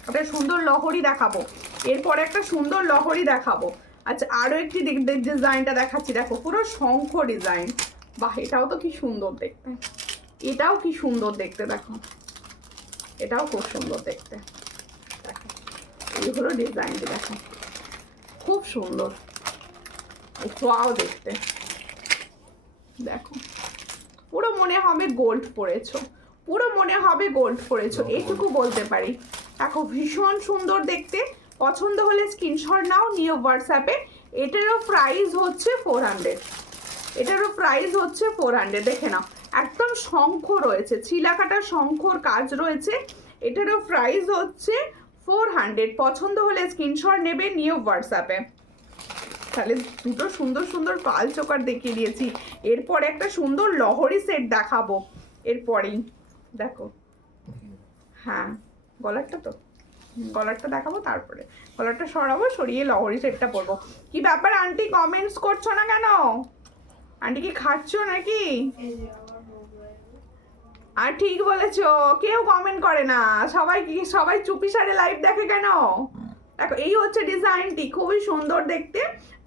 একটা সুন্দর লহরি দেখাবো, এরপরে একটা সুন্দর লহরি দেখাবো। আচ্ছা আরও একটি ডিজাইনটা দেখাচ্ছি, দেখো পুরো শঙ্খ ডিজাইন। বাহ এটাও তো কি সুন্দর দেখতে, এটাও কি সুন্দর দেখতে, দেখো এটাও খুব সুন্দর দেখতে। দেখো এইগুলো ডিজাইনটি দেখো খুব সুন্দর, ওয়াও দেখতে। দেখো পুরো মনে হবে গোল্ড পরেছো, পুরো মনে হবে গোল্ড পরেছো, এইটুকু বলতে পারি। দেখো ভীষণ সুন্দর দেখতে। পছন্দ হলে স্ক্রিনশট নাও, নিয়ে হোয়াটসঅ্যাপে। এটারও প্রাইস হচ্ছে 400, এটারও প্রাইস হচ্ছে 400। দেখে নাও একদম শঙ্খ রয়েছে, ছিলাকাটা শঙ্খর কাজ রয়েছে। এটারও প্রাইস হচ্ছে 400। পছন্দ হলে স্ক্রিনশট নেবে, নিয়ে হোয়াটসঅ্যাপে। তাহলে দুটো সুন্দর সুন্দর পাল চোকার দেখিয়ে দিয়েছি, এরপর একটা সুন্দর লহরি সেট দেখাবো এরপরেই। দেখো হ্যাঁ গলারটা তো, গলারটা দেখাবো, তারপরে গলারটা সরাবো, সরিয়ে লহরি সেটটা পরবো। কি ব্যাপার আন্টি কমেন্টস করছো না কেন? আন্টি কি খাচ্ছ নাকি? আর ঠিক বলেছো, কেউ কমেন্ট করে না, সবাই চুপি সারে লাইভ দেখে কেন? দেখো এই হচ্ছে ডিজাইনটি, খুবই সুন্দর দেখতে।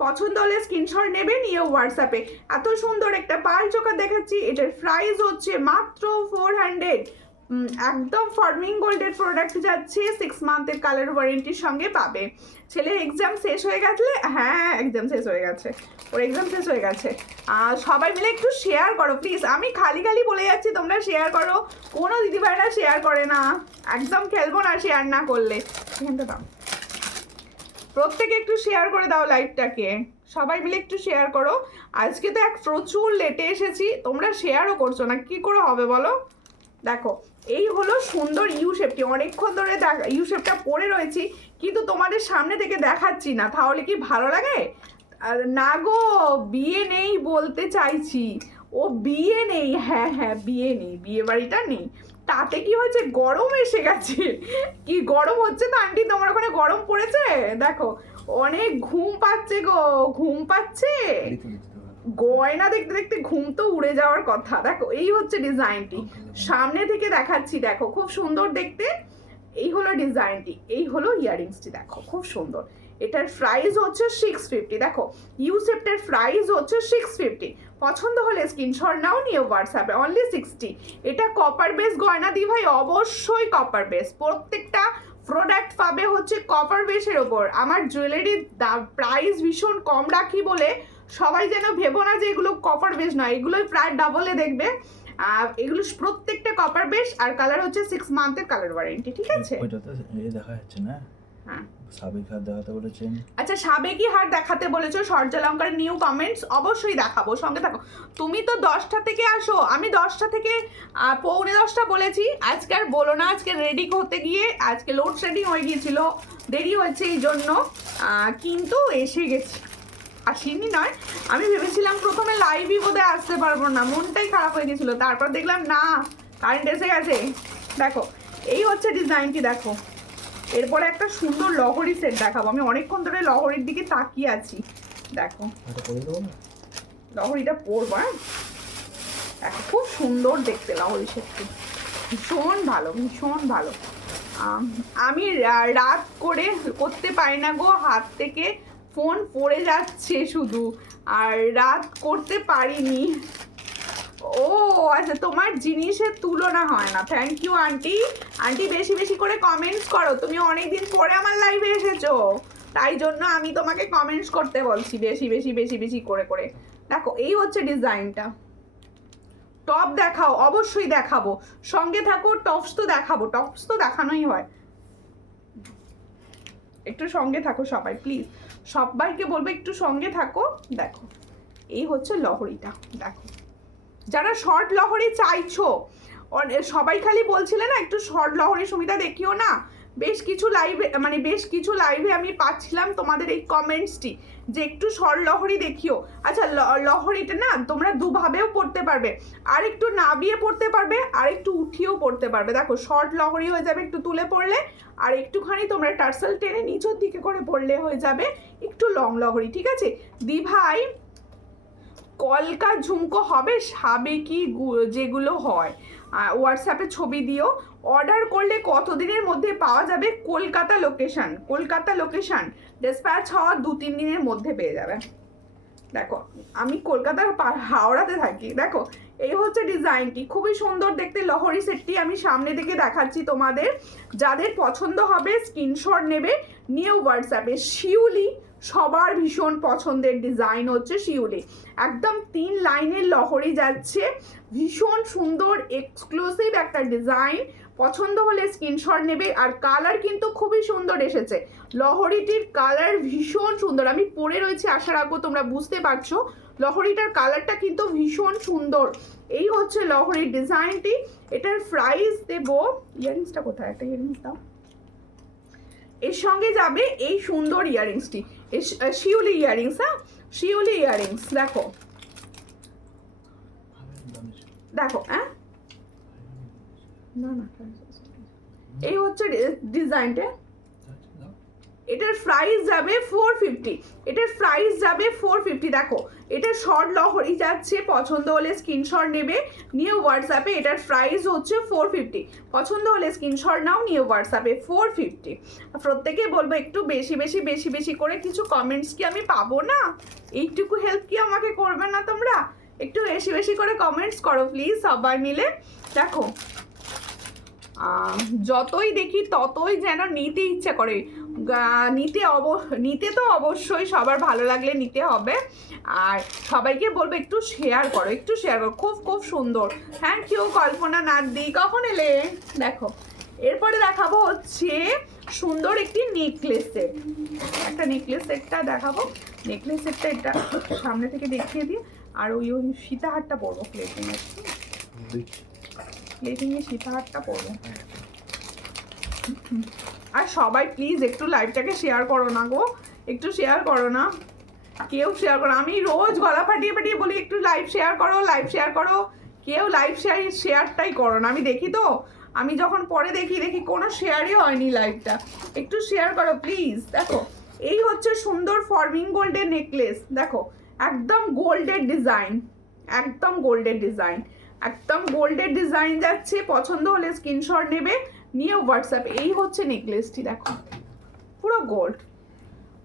পছন্দ হলে স্ক্রিনশট নেবে, নিয়ে হোয়াটসঅ্যাপে। এত সুন্দর একটা পাল চোকার দেখাচ্ছি, এটার প্রাইস হচ্ছে মাত্র 400। একদম ফর্মিং গোল্ডের প্রোডাক্ট যাচ্ছে, 6 মান্থের কালার ওয়ারেন্টির সঙ্গে পাবে। ছেলে এক্সাম শেষ হয়ে গেছে, হ্যাঁ এক্সাম শেষ হয়ে গেছে, ওর এক্সাম শেষ হয়ে গেছে। সবাই মিলে একটু শেয়ার করো প্লিজ, আমি খালি বলে যাচ্ছি, তোমরা শেয়ার করো। কোনো দিদিভাইরা শেয়ার করে না, একদম খেলবো না শেয়ার না করলে। এখানটা দাও, প্রত্যেকে একটু শেয়ার করে দাও লাইভটাকে, সবাই মিলে একটু শেয়ার করো। আজকে তো প্রচুর লেটে এসেছি, তোমরা শেয়ারও করছো না, কি করে হবে বলো? দেখো এই হলো সুন্দর ইউ শেপটি, অনেকক্ষণ ধরে ইউ শেপটা পরে রয়েছি, কিন্তু তোমাদের সামনে থেকে দেখাচ্ছি না, তাহলে কি ভালো লাগে? আর না গো, বিয়ে নেই বলতে চাইছি, ও বিয়ে নেই, হ্যাঁ হ্যাঁ বিয়ে নেই, বিয়ে বাড়িটা নেই। তাতে কি হয়েছে, গরম এসে গেছে। কি গরম হচ্ছে তো আন্টি, তোমার ওখানে গরম পড়েছে? দেখো অনেক ঘুম পাচ্ছে গো, ঘুম পাচ্ছে। লিখে দিতে হবে। গয়না দেখতে দেখতে ঘুম তো উড়ে যাওয়ার কথা। দেখো এই হচ্ছে ডিজাইনটি, সামনে থেকে দেখাচ্ছি, দেখো খুব সুন্দর দেখতে। এই হলো ডিজাইনটি, এই হলো ইয়াররিংসটি, দেখো খুব সুন্দর। এটার প্রাইস হচ্ছে 650। দেখো ইউসেপ্টের প্রাইস হচ্ছে 650। পছন্দ হলে স্ক্রিনশট নাও, নিয়ে হোয়াটসঅ্যাপে অনলি 60। এটা কপার বেস গয়না দি ভাই, অবশ্যই কপার বেস। প্রত্যেকটা প্রোডাক্ট পাবে হচ্ছে কপার বেসের ওপর। আমার জুয়েলারির প্রাইস ভীষণ কম রাখি বলে সবাই যেন ভেবো না যে এগুলো কপার বেস নয়, এগুলোই প্রায় ডাবলে দেখবে। এগুলো প্রত্যেকটা কপার বেস, আর কালার হচ্ছে 6 মান্থের কালার ওয়ারেন্টি, ঠিক আছে? ওইটাতে এ দেখা যাচ্ছে না, হ্যাঁ সাবেক হাত দেখাতে বলেছেন। আচ্ছা, সাবেকি হার দেখাতে বলেছো, সূর্যালঙ্কারের নিউ কমেন্টস, অবশ্যই দেখাবো, সঙ্গে থাকো। তুমি তো 10টা থেকে আসো, আমি 10টা থেকে 9:45 বলেছি। আজকে আর বলো না, আজকে রেডি করতে গিয়ে আজকে লোডশেডিং হয়ে গিয়েছিল, দেরি হয়েছে এই জন্য, কিন্তু এসে গেছি। আসিনি নয়, আমি ভেবেছিলাম প্রথমে লাইভই বোধহয় আসতে পারবো না, মনটাই খারাপ হয়ে গেছিলো। তারপর দেখলাম না, কারেন্ট এসে গেছে। দেখো এই হচ্ছে ডিজাইনটি, দেখো এরপরে একটা সুন্দর লহরি সেট দেখাবো। আমি অনেকক্ষণ ধরে লহরির দিকে তাকিয়ে আছি। দেখো এটা করে দেবো না? লহরিটা পরবো, হ্যাঁ দেখো খুব সুন্দর দেখতে লহরি সেটটি, ভীষণ ভালো, ভীষণ ভালো। আমি রাত করে করতে পারি না গো, হাত থেকে ফোন পড়ে যাচ্ছে শুধু, আর রাত করতে পারিনি। ও আচ্ছা, তোমার জিনিসের তুলনা হয় না। Thank you aunty. আন্টি বেশি বেশি করে কমেন্টস করো, তুমি অনেকদিন পরে আমার লাইভে এসেছো, তাই জন্য আমি তোমাকে কমেন্টস করতে বলছি বেশি বেশি বেশি বেশি করে করে। দেখো এই হচ্ছে ডিজাইনটা। টপ দেখাও, অবশ্যই দেখাবো, সঙ্গে থাকো। টপস তো দেখাবো, টপস তো দেখানোই হয়। একটু সঙ্গে থাকো সবাই প্লিজ, সবাইকে বলবো একটু সঙ্গে থাকো। দেখো এই হচ্ছে লহরিটা, দেখো যারা শর্ট লহরি চাইছো, সবাই খালি বলছিলে না একটু শর্ট লহরি সুমিতা দেখিও না, বেশ কিছু লাইভে মানে বেশ কিছু লাইভে আমি পাচ্ছিলাম তোমাদের এই কমেন্টসটি যে একটু শর্ট লহরি দেখিও। আচ্ছা লহরিটা না তোমরা দুভাবেও পড়তে পারবে, আর একটু নাবিয়ে পড়তে পারবে, আর একটু উঠিয়েও পড়তে পারবে। দেখো শর্ট লহরি হয়ে যাবে একটু তুলে পড়লে, আর একটুখানি তোমরা টার্সেল টেনে নিচের দিকে করে পড়লে হয়ে যাবে একটু লং লহরি, ঠিক আছে দি ভাই? কলকা ঝুমকো হবে, সাবেকি যেগুলো হয়, হোয়াটসঅ্যাপে ছবি দিও। অর্ডার করলে কতদিনের মধ্যে পাওয়া যাবে? Kolkata location, Kolkata location dispatch হওয়ার 2-3 দিনের মধ্যে পেয়ে যাবে। দেখো আমি কলকাতার হাওড়াতে থাকি। দেখো এই হচ্ছে ডিজাইনটি, খুবই সুন্দর দেখতে লহরি সেটটি। আমি সামনে থেকে দেখাচ্ছি তোমাদের, যাদের পছন্দ হবে স্ক্রিনশট নেবে, নিউ হোয়াটসঅ্যাপে। শিউলি সবার ভীষণ পছন্দের ডিজাইন হচ্ছে শিউলি, একদম 3 লাইনের লহরি যাচ্ছে, ভীষণ সুন্দর এক্সক্লুসিভ একটা ডিজাইন। পছন্দ হলে স্ক্রিনশট নেবে। আর কালার কিন্তু খুবই সুন্দর এসেছে, লহরিটির কালার ভীষণ সুন্দর। আমি পরে রয়েছি, আশা রাখবো তোমরা বুঝতে পারছো লহরিটার কালারটা কিন্তু ভীষণ সুন্দর। এই হচ্ছে লহরির ডিজাইনটি। এটার প্রাইস দেব, ইয়ারিংসটা কোথায়, একটা ইয়ারিংস দাও। এর সঙ্গে যাবে এই সুন্দর ইয়ারিংসটি, শিউলি ইয়ারিংস, হ্যাঁ শিউলি ইয়ারিংস। দেখো দেখো, হ্যাঁ না না, এই হচ্ছে ডিজাইনটা। এটার প্রাইস যাবে 450, এটার প্রাইস যাবে 450। দেখো এটা শর্ট লহরি যাচ্ছে, পছন্দ হলে স্ক্রিনশট নেবে, নিয়ে হোয়াটসঅ্যাপে। এটার প্রাইস হচ্ছে 450, পছন্দ হলে স্ক্রিনশট নাও, নিয়ে হোয়াটসঅ্যাপে 450। প্রত্যেকে বলবো একটু বেশি বেশি বেশি বেশি করে কিছু কমেন্টস কি আমি পাবো না? এইটুকু হেল্প কি আমাকে করবে না তোমরা? একটু বেশি বেশি করে কমেন্টস করো প্লিজ সবাই মিলে। দেখো যতই দেখি ততই যেন নিতে ইচ্ছা করে। নিতে তো অবশ্যই সবার ভালো লাগলে নিতে হবে, আর সবাইকে বলবো একটু শেয়ার করো, একটু শেয়ার করো। খুব খুব সুন্দর, থ্যাংক ইউ কল্পনা নাদ্দি। কখন এলে? দেখো এরপরে দেখাবো হচ্ছে সুন্দর একটি নেকলেস সেট, একটা নেকলেস সেটটা দেখাবো। নেকলেস সেটটা এটা সামনে থেকে দেখিয়ে দিই, আর ওই সীতাহারটা পরবো, প্লেটিংয়ে সীতাহারটা পরবো। আর সবাই প্লিজ একটু লাইভটাকে শেয়ার করো না গো, একটু শেয়ার করো না। কেউ শেয়ার করো, আমি রোজ গলা ফাটিয়ে ফাটিয়ে বলি একটু লাইভ শেয়ার করো, লাইভ শেয়ার করো, কেউ লাইভ শেয়ারটাই করো না। আমি দেখি তো, আমি যখন পরে দেখি কোনো শেয়ারই হয়নি লাইভটা, একটু শেয়ার করো প্লিজ। দেখো এই হচ্ছে সুন্দর ফর্মিং গোল্ডের নেকলেস, দেখো একদম গোল্ডের ডিজাইন, একদম গোল্ডের ডিজাইন, একদম গোল্ডের ডিজাইন যাচ্ছে। পছন্দ হলে স্ক্রিনশট নেবে, নিয়ে হোয়াটসঅ্যাপ। এই হচ্ছে নেকলেসটি, দেখো পুরো গোল্ড,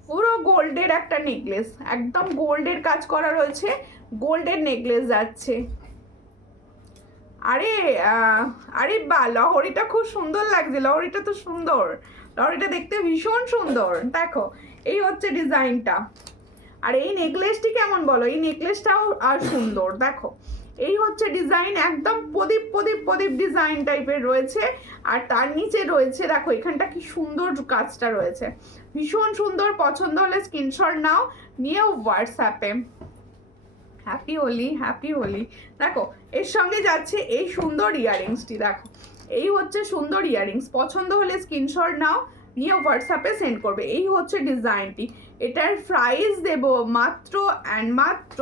পুরো গোল্ডের একটা নেকলেস, একদম গোল্ডের কাজ করা রয়েছে, গোল্ডের নেকলেস যাচ্ছে। আরে আরে বা, লহরিটা খুব সুন্দর লাগছে, লহরিটা তো সুন্দর, লহরিটা দেখতে ভীষণ সুন্দর। দেখো এই হচ্ছে ডিজাইনটা। আর এই নেকলেসটি কেমন বলো, এই নেকলেসটাও আর সুন্দর। দেখো এই হচ্ছে ডিজাইন, একদম প্রদীপ প্রদীপ প্রদীপ ডিজাইন টাইপের রয়েছে। আর তার নিচে রয়েছে, দেখো এখানটা কি সুন্দর কাজটা রয়েছে, ভীষণ সুন্দর। পছন্দ হলে স্ক্রিনশট নাও, নিয়েও হোয়াটসঅ্যাপে। Happy Holi, happy Holi. দেখো এর সঙ্গে যাচ্ছে এই সুন্দর ইয়াররিংসটি, দেখো এই হচ্ছে সুন্দর ইয়াররিংস। পছন্দ হলে স্ক্রিনশট নাও, নিয়ে হোয়াটসঅ্যাপে সেন্ড করবে। এই হচ্ছে ডিজাইনটি, এটার প্রাইস দেব মাত্র অ্যান্ড মাত্র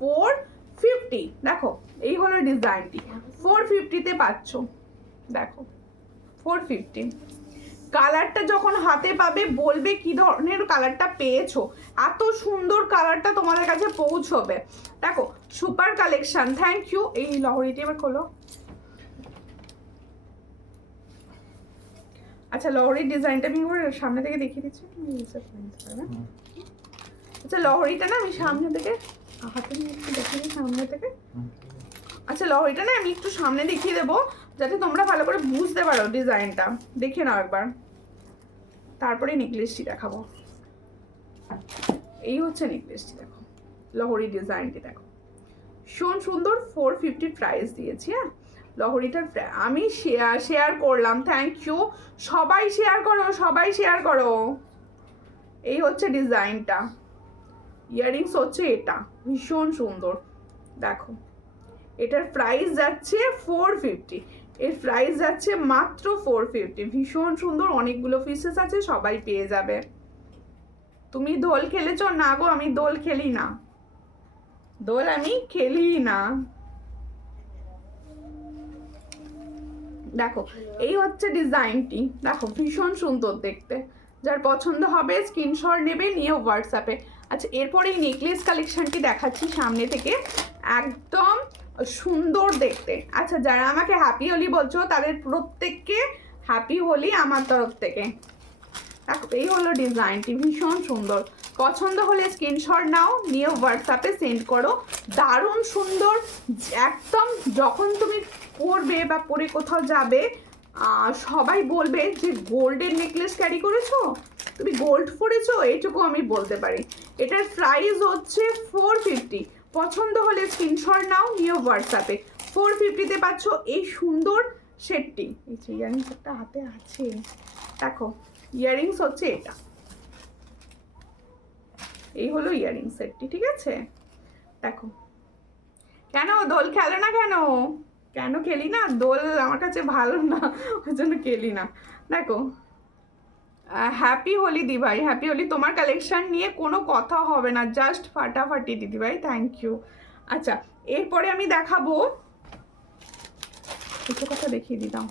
450। দেখো এই হলো ডিজাইনটি, 450-তে পাচ্ছ। দেখো 450। কালারটা যখন হাতে পাবে বলবে কি ধরনের কালারটা পেয়েছো, এত সুন্দর কালারটা তোমাদের কাছে পৌঁছবে। দেখো সুপার কালেকশন, থ্যাংক ইউ। এই লহরিটি এবার খোলো। আচ্ছা লহরির ডিজাইনটা আমি সামনে থেকে দেখিয়ে দিচ্ছি, আচ্ছা লহরিটা না আমি সামনে থেকে হাতে নিয়ে একটু দেখিয়ে দিই সামনে থেকে। আচ্ছা লহরিটা না আমি একটু সামনে দেখিয়ে দেবো, যাতে তোমরা ভালো করে বুঝতে পারো ডিজাইনটা। দেখে নাও একবার, তারপরে নেকলেসটি দেখাবো। এই হচ্ছে নেকলেসটি, দেখো লহরি ডিজাইনটি, দেখো ভীষণ সুন্দর। 450 প্রাইস দিয়েছি। হ্যাঁ লহরিটার আমি শেয়ার করলাম, থ্যাংক ইউ। সবাই শেয়ার করো, সবাই শেয়ার করো। এই হচ্ছে ডিজাইনটা, ইয়াররিংস হচ্ছে এটা, ভীষণ সুন্দর। দেখো এটার প্রাইস যাচ্ছে 450, এর প্রাইস যাচ্ছে মাত্র 450। ভীষণ সুন্দর, অনেকগুলো পিসেস আছে, সবাই পেয়ে যাবে। তুমি দোল খেলেছ? না গো আমি দোল খেলি না, দোল আমি খেলি না। দেখো এই হচ্ছে ডিজাইনটি, দেখো ভীষণ সুন্দর দেখতে। যার পছন্দ হবে স্ক্রিনশট নেবে, নিয়ে হোয়াটসঅ্যাপে। আচ্ছা এরপরে এই নেকলেস কালেকশনটি দেখাচ্ছি সামনে থেকে, একদম সুন্দর দেখতে। আচ্ছা যারা আমাকে হ্যাপি হোলি বলছো তাদের প্রত্যেককে হ্যাপি হোলি আমার তরফ থেকে। দেখো এই হলো ডিজাইনটি, ভীষণ সুন্দর। পছন্দ হলে স্ক্রিনশট নাও, নিয়ে হোয়াটসঅ্যাপে সেন্ড করো। দারুণ সুন্দর, একদম যখন তুমি পরবে বা পরে কোথাও যাবে সবাই বলবে যে গোল্ডের নেকলেস ক্যারি করেছো, তুমি গোল্ড পরেছো, এইটুকু আমি বলতে পারি। এটার প্রাইস হচ্ছে 450। পছন্দ হলে স্ক্রিনশট নাও, নিয়ে হোয়াটসঅ্যাপে। 450-তে পাচ্ছ এই সুন্দর সেটটি। এই যে ইয়াররিংস একটা হাতে আছে, দেখো ইয়াররিংস হচ্ছে এটা, এই হলো ইয়াররিং সেটটি, ঠিক আছে। দেখো কেন দোল খেলে না, কেন কেন খেলি না দোল, আমার কাছে ভালো না, ওই জন্য খেলি না। দেখো হ্যাপি হোলি দিভাই, হ্যাপি হোলি। তোমার কালেকশন নিয়ে কোনো কথা হবে না, জাস্ট ফাটাফাটি দিদিভাই, থ্যাংক ইউ। আচ্ছা এরপরে আমি দেখাবো, একটু কথা দেখিয়ে দিতাম।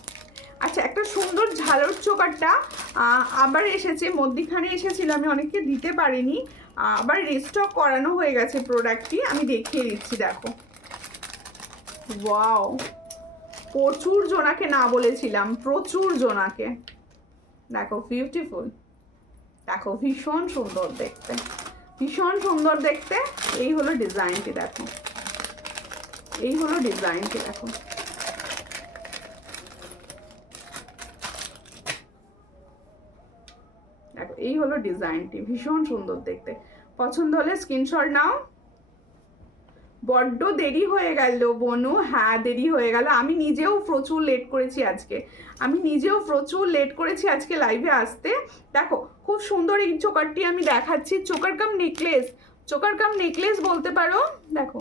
আচ্ছা একটা সুন্দর ঝালর চোকারটা আবার এসেছে, মধ্যিখানে এসেছিল, আমি অনেককে দিতে পারিনি, আবার রিস্টক করানো হয়ে গেছে প্রোডাক্টটি, আমি দেখিয়ে দিচ্ছি। দেখো ওয়াও, প্রচুর জনাকে না বলেছিলাম, প্রচুর জনাকে। দেখো বিউটিফুল, দেখো ভীষণ সুন্দর দেখতে, ভীষণ সুন্দর দেখতে। এই হলো ডিজাইনটি, দেখো এই হলো ডিজাইনটি, দেখো দেখো এই হলো ডিজাইনটি, ভীষণ সুন্দর দেখতে। পছন্দ হলে স্ক্রিনশট নাও। বড্ড দেরি হয়ে গেল বনু, হ্যাঁ দেরি হয়ে গেল, আমি নিজেও প্রচুর লেট করেছি আজকে, আমি নিজেও প্রচুর লেট করেছি আজকে লাইভে আসতে। দেখো খুব সুন্দর এই চোকারটি আমি দেখাচ্ছি, চোকার কাম নেকলেস, চোকার কাম নেকলেস বলতে পারো। দেখো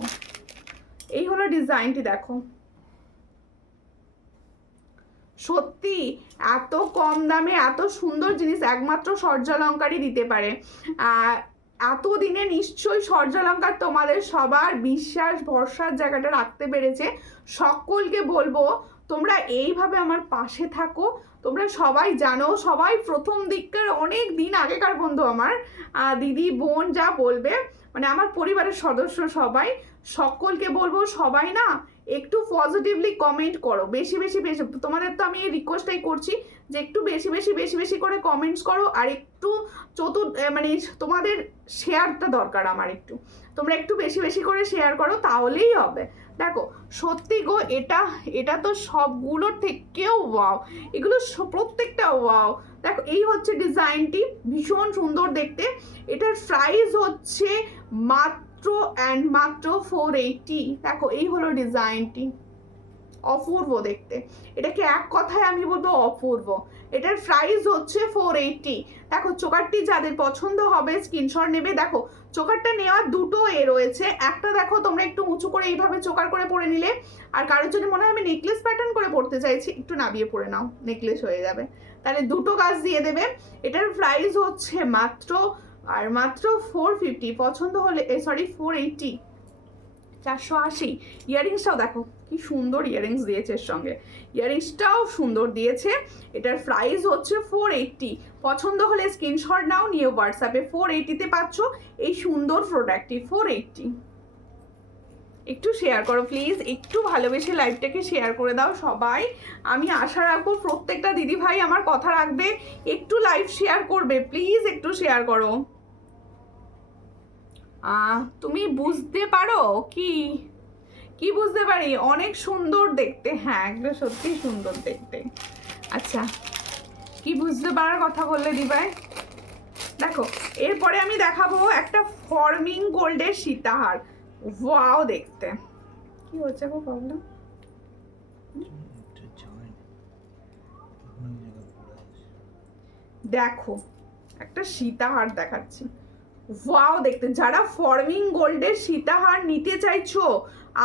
এই হলো ডিজাইনটি, দেখো সত্যি এত কম দামে এত সুন্দর জিনিস একমাত্র সূর্যালঙ্কারই দিতে পারে। এতদিনে নিশ্চয়ই সূর্যালঙ্কার তোমাদের সবার বিশ্বাস ভরসার জায়গাটা রাখতে পেরেছে। সকলকে বলবো তোমরা এইভাবে আমার পাশে থাকো। তোমরা সবাই জানো, সবাই প্রথম দিককার অনেক দিন আগেকার বন্ধু আমার, দিদি বোন যা বলবে, মানে আমার পরিবারের সদস্য সবাই, সকলকে বলবো সবাই না একটু পজিটিভলি কমেন্ট করো, বেশি বেশি বেশি। তোমাদের তো আমি এই রিকোয়েস্টটাই করছি যে একটু বেশি বেশি বেশি বেশি করে কমেন্টস করো, আর একটু মানে তোমাদের শেয়ারটা দরকার আমার একটু, তোমরা একটু বেশি বেশি করে শেয়ার করো তাহলেই হবে। দেখো সত্যি গো, এটা তো সবগুলোর থেকেও ওয়াও, এগুলো প্রত্যেকটা ওয়াও। দেখো এই হচ্ছে ডিজাইনটি, ভীষণ সুন্দর দেখতে। এটার প্রাইস হচ্ছে মাত্র মাত্র 480। দেখো এই হলো ডিজাইনটি, অপূর্ব দেখতে, এটাকে এক কথায় আমি বলবো অপূর্ব। এটার প্রাইস হচ্ছে 480। দেখো চোকারটি যাদের পছন্দ হবে স্ক্রিনশট নেবে। দেখো চোকারটা নেওয়ার দুটো রয়েছে, একটা দেখো তোমরা একটু উঁচু করে এইভাবে চোকার করে পরে নিলে, আর কারোর জন্য মনে হয় আমি নেকলেস প্যাটার্ন করে পড়তে চাইছি, একটু নাবিয়ে পরে নাও, নেকলেস হয়ে যাবে, তাহলে দুটো কাজ দিয়ে দেবে। এটার প্রাইস হচ্ছে মাত্র 450। পছন্দ হলে 480, 480। ইয়ারিংসটাও দেখো কি সুন্দর ইয়ারিংস দিয়েছে, এর সঙ্গে ইয়ারিংসটাও সুন্দর দিয়েছে। এটার প্রাইস হচ্ছে 480। পছন্দ হলে স্ক্রিনশট নাও, নিয়ে হোয়াটসঅ্যাপে 480-তে পাচ্ছ এই সুন্দর প্রোডাক্টটি। 480। একটু শেয়ার করো প্লিজ, একটু ভালোবেসে লাইভটাকে শেয়ার করে দাও সবাই। আমি আশা রাখবো প্রত্যেকটা দিদি ভাই আমার কথা রাখবে, একটু লাইভ শেয়ার করবে প্লিজ, একটু শেয়ার করো। তুমি বুঝতে পারো কি বুঝতে পারি? অনেক সুন্দর দেখতে, হ্যাঁ একদম সত্যি সুন্দর দেখতে। আচ্ছা কি বুঝতে পারার কথা বললে দিবাই? দেখো এরপরে আমি দেখাবো একটা ফর্মিং গোল্ডের সীতাহার, ওয়াও দেখতে। কি হচ্ছে গো প্রবলেম? দেখো একটা সীতাহার দেখাচ্ছি, ওয়াও দেখতে। যারা ফর্মিং গোল্ডের সীতাহার নিতে চাইছো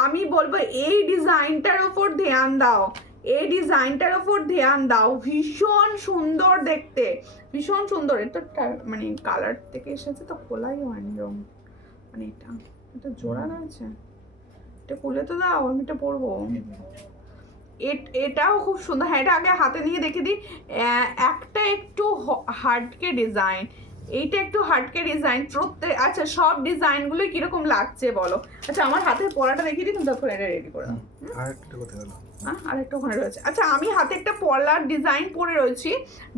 আমি বলবো এই ডিজাইনটার ওপর ধ্যান দাও, এই ডিজাইনটার ওপর ধ্যান দাও, ভীষণ সুন্দর দেখতে, ভীষণ সুন্দর। এটা মানে কালার থেকে এসেছে তো খোলাই হয়নি রং, মানে এটা জোড়া রয়েছে, এটা খুলে তো দাও, আমি এটা পরবো। এটাও খুব সুন্দর, হ্যাঁ এটা আগে হাতে নিয়ে দেখে দিই। একটা একটু হার্ডকে ডিজাইন, এইটা একটু হার্ডকে ডিজাইন প্রত্যেক। আচ্ছা সব ডিজাইনগুলো কিরকম লাগছে বলো? আচ্ছা আমার হাতের পলাটা দেখিয়ে দিই, তারপর এটা রেডি করে দাও। আরেকটা কোথায় গেল? আরেকটা ওখানে রয়েছে। আচ্ছা আমি হাতে একটা পলার ডিজাইন পরে রয়েছি,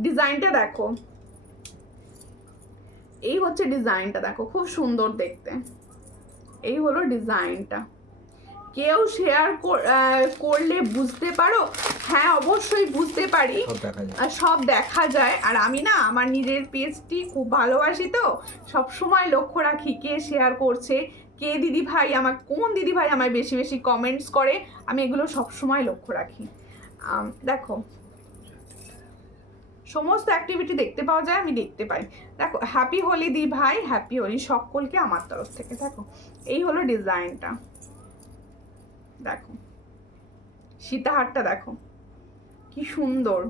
ডিজাইনটা দেখো, এই হচ্ছে ডিজাইনটা, দেখো খুব সুন্দর দেখতে, এই হলো ডিজাইনটা। কেউ শেয়ার করলে বুঝতে পারো? হ্যাঁ অবশ্যই বুঝতে পারি, সব দেখা যায়। আর আমি না আমার নিজের পেজটি খুব ভালোবাসি, তো সব সময় লক্ষ্য রাখি কে শেয়ার করছে, কে দিদি ভাই আমার, কোন দিদি ভাই আমায় বেশি বেশি কমেন্টস করে, আমি এগুলো সব সময় লক্ষ্য রাখি। দেখো সমস্ত অ্যাক্টিভিটি দেখতে পাওয়া যায়, আমি দেখতে পাই। দেখো হ্যাপি হোলি দি ভাই, হ্যাপি হোলি সকলকে আমার তরফ থেকে। দেখো এই হলো ডিজাইনটা, দেখো সীতাহারটা দেখো কি সুন্দর,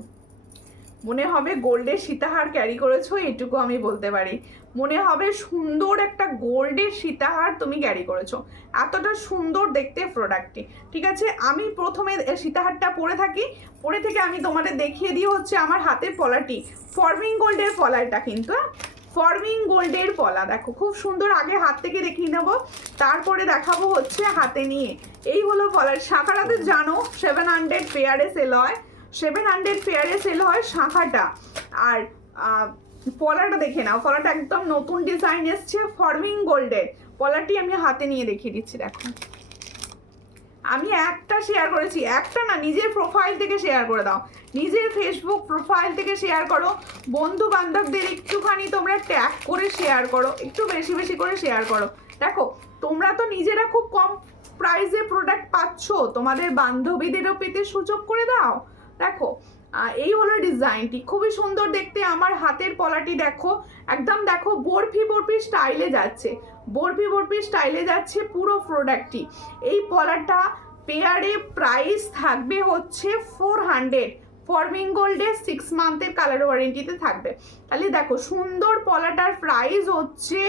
মনে হবে গোল্ডের সীতাহার ক্যারি করেছো, এটুকু আমি বলতে পারি। মনে হবে সুন্দর একটা গোল্ডের সীতাহার তুমি ক্যারি করেছো, এতটা সুন্দর দেখতে প্রোডাক্টটি। ঠিক আছে আমি প্রথমে সীতাহারটা পরে থাকি, পরে থেকে আমি তোমাদের দেখিয়ে দিই হচ্ছে আমার হাতের পলাটি, ফর্মিং গোল্ডের পলাটা, কিন্তু ফর্মিং গোল্ডের পলা দেখো খুব সুন্দর। আগে হাত থেকে দেখিয়ে নেবো, তারপরে দেখাবো হচ্ছে হাতে নিয়ে। এই হলো পলার শাঁখাটাতে জানো 700 পেয়ারে সেল হয়, 700 পেয়ারে সেল হয় শাঁখাটা। আর পলাটা দেখে নাও, পলাটা একদম নতুন ডিজাইন এসছে ফর্মিং গোল্ডের। পলাটি আমি হাতে নিয়ে দেখিয়ে দিচ্ছি, দেখো আমি একটা শেয়ার করেছি, একটা না, নিজের প্রোফাইল থেকে শেয়ার করে দাও, নিজের ফেসবুক প্রোফাইল থেকে শেয়ার করো, বন্ধু বান্ধবদের একটুখানি তোমরা ট্যাগ করে শেয়ার করো, একটু বেশি বেশি করে শেয়ার করো। দেখো তোমরা তো নিজেরা খুব কম প্রাইসে প্রোডাক্ট পাচ্ছ, তোমাদের বান্ধবীদেরও পেতে সুযোগ করে দাও। দেখো এই হলো ডিজাইনটি, খুবই সুন্দর দেখতে। আমার হাতের পলাটি দেখো একদম, দেখো বরফি বরফি স্টাইলে যাচ্ছে, বরফি বরফি স্টাইলে যাচ্ছে পুরো প্রোডাক্টটি। এই পলাটা পেয়ারে প্রাইস থাকবে হচ্ছে 400, ফর্মিং গোল্ডের 6 মান্থের কালার ওয়ারেন্টিতে থাকবে। তাহলে দেখো সুন্দর পলাটার প্রাইস হচ্ছে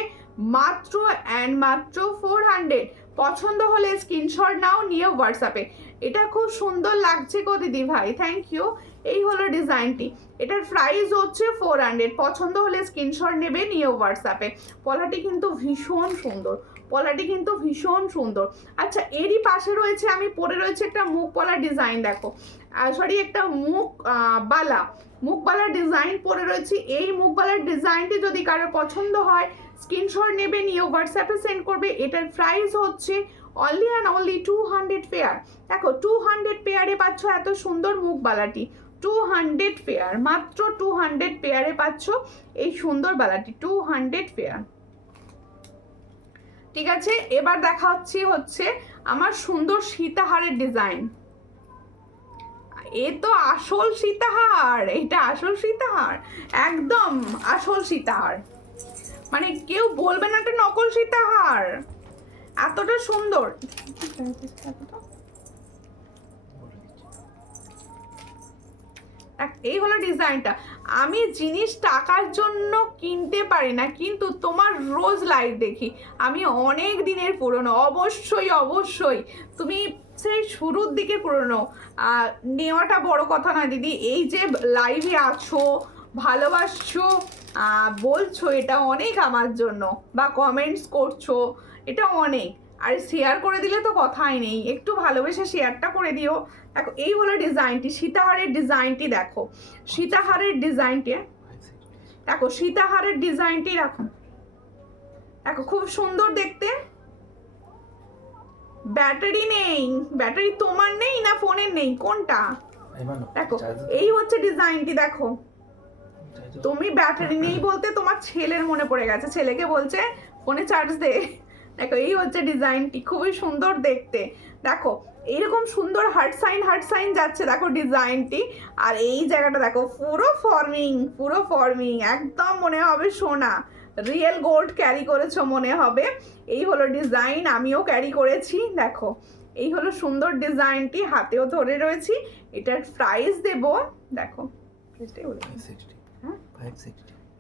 মাত্র অ্যান্ড মাত্র 400। পছন্দ হলে স্ক্রিনশট নাও, নিয়ে হোয়াটসঅ্যাপে। এটা খুব সুন্দর লাগছে গো দিদি ভাই, থ্যাংক ইউ। এই হলো ডিজাইনটি, এটার প্রাইস হচ্ছে 400। পছন্দ হলে স্ক্রিনশট নেবে, নিয়ে হোয়াটসঅ্যাপে। পলাটি কিন্তু ভীষণ সুন্দর, পলাটি কিন্তু ভীষণ সুন্দর। আচ্ছা, এরই পাশে রয়েছে, আমি পরে রয়েছে একটা মুখ পলা ডিজাইন, দেখো সরি একটা মুখবালা ডিজাইন পরে রয়েছে। এই মুখবালার ডিজাইনটি যদি কারো পছন্দ হয় স্ক্রিনশট নেবে, নিয়ে হোয়াটসঅ্যাপে সেন্ড করবে। এটার প্রাইস হচ্ছে অনলি অ্যান্ড অনলি 200 পেয়ার। দেখো 200 পেয়ারে পাচ্ছ এত সুন্দর মুখবালাটি, 200 পেয়ার, মাত্র 200 পেয়ারে পাচ্ছ এই সুন্দর বালাটি, 200 পেয়ার। ঠিক আছে, এবার দেখা হচ্ছে আমার সুন্দর সীতাহারের ডিজাইন। এ তো আসল সীতাহার, এটা আসল সীতাহার, একদম আসল সীতাহার, মানে কেউ বলবে না এটা নকল সীতাহার, এতটা সুন্দর। এই হলো ডিজাইনটা। আমি জিনিস টাকার জন্য কিনতে পারি না, কিন্তু তোমার রোজ লাইভ দেখি, আমি অনেক দিনের পুরনো, অবশ্যই অবশ্যই তুমি সেই শুরুর দিকে পুরনো নেওয়াটা বড় কথা না দিদি। এই যে লাইভে আছো, ভালোবাসছো, বলছো, এটা অনেক আমার জন্য, বা কমেন্টস করছো, এটা অনেক। আর শেয়ার করে দিলে তো কথাই নেই, একটু ভালোবেসে শেয়ারটা করে দিও। দেখো এই হলো ডিজাইনটি, সীতাহারের ডিজাইনটি, দেখো সীতাহারের ডিজাইনটি, দেখো সীতাহারের ডিজাইনটি, দেখো দেখো খুব সুন্দর দেখতে। ব্যাটারি নেই, ব্যাটারি তোমার নেই না ফোনের নেই, কোনটা? দেখো এই হচ্ছে ডিজাইনটি, দেখো তুমি ব্যাটারি নেই বলতে তোমার ছেলের মনে পড়ে গেছে, ছেলেকে বলছে ফোনে চার্জ দে। দেখো এই হচ্ছে ডিজাইনটি, খুবই সুন্দর দেখতে। দেখো এইরকম সুন্দর হার্ট সাইন যাচ্ছে, দেখো ডিজাইনটি। আর এই জায়গাটা দেখো পুরো ফর্মিং, একদম মনে হবে সোনা, রিয়েল গোল্ড ক্যারি করেছো মনে হবে। এই হলো ডিজাইন, আমিও ক্যারি করেছি। দেখো এই হলো সুন্দর ডিজাইনটি, হাতেও ধরে রয়েছি। এটার প্রাইস দেব, দেখো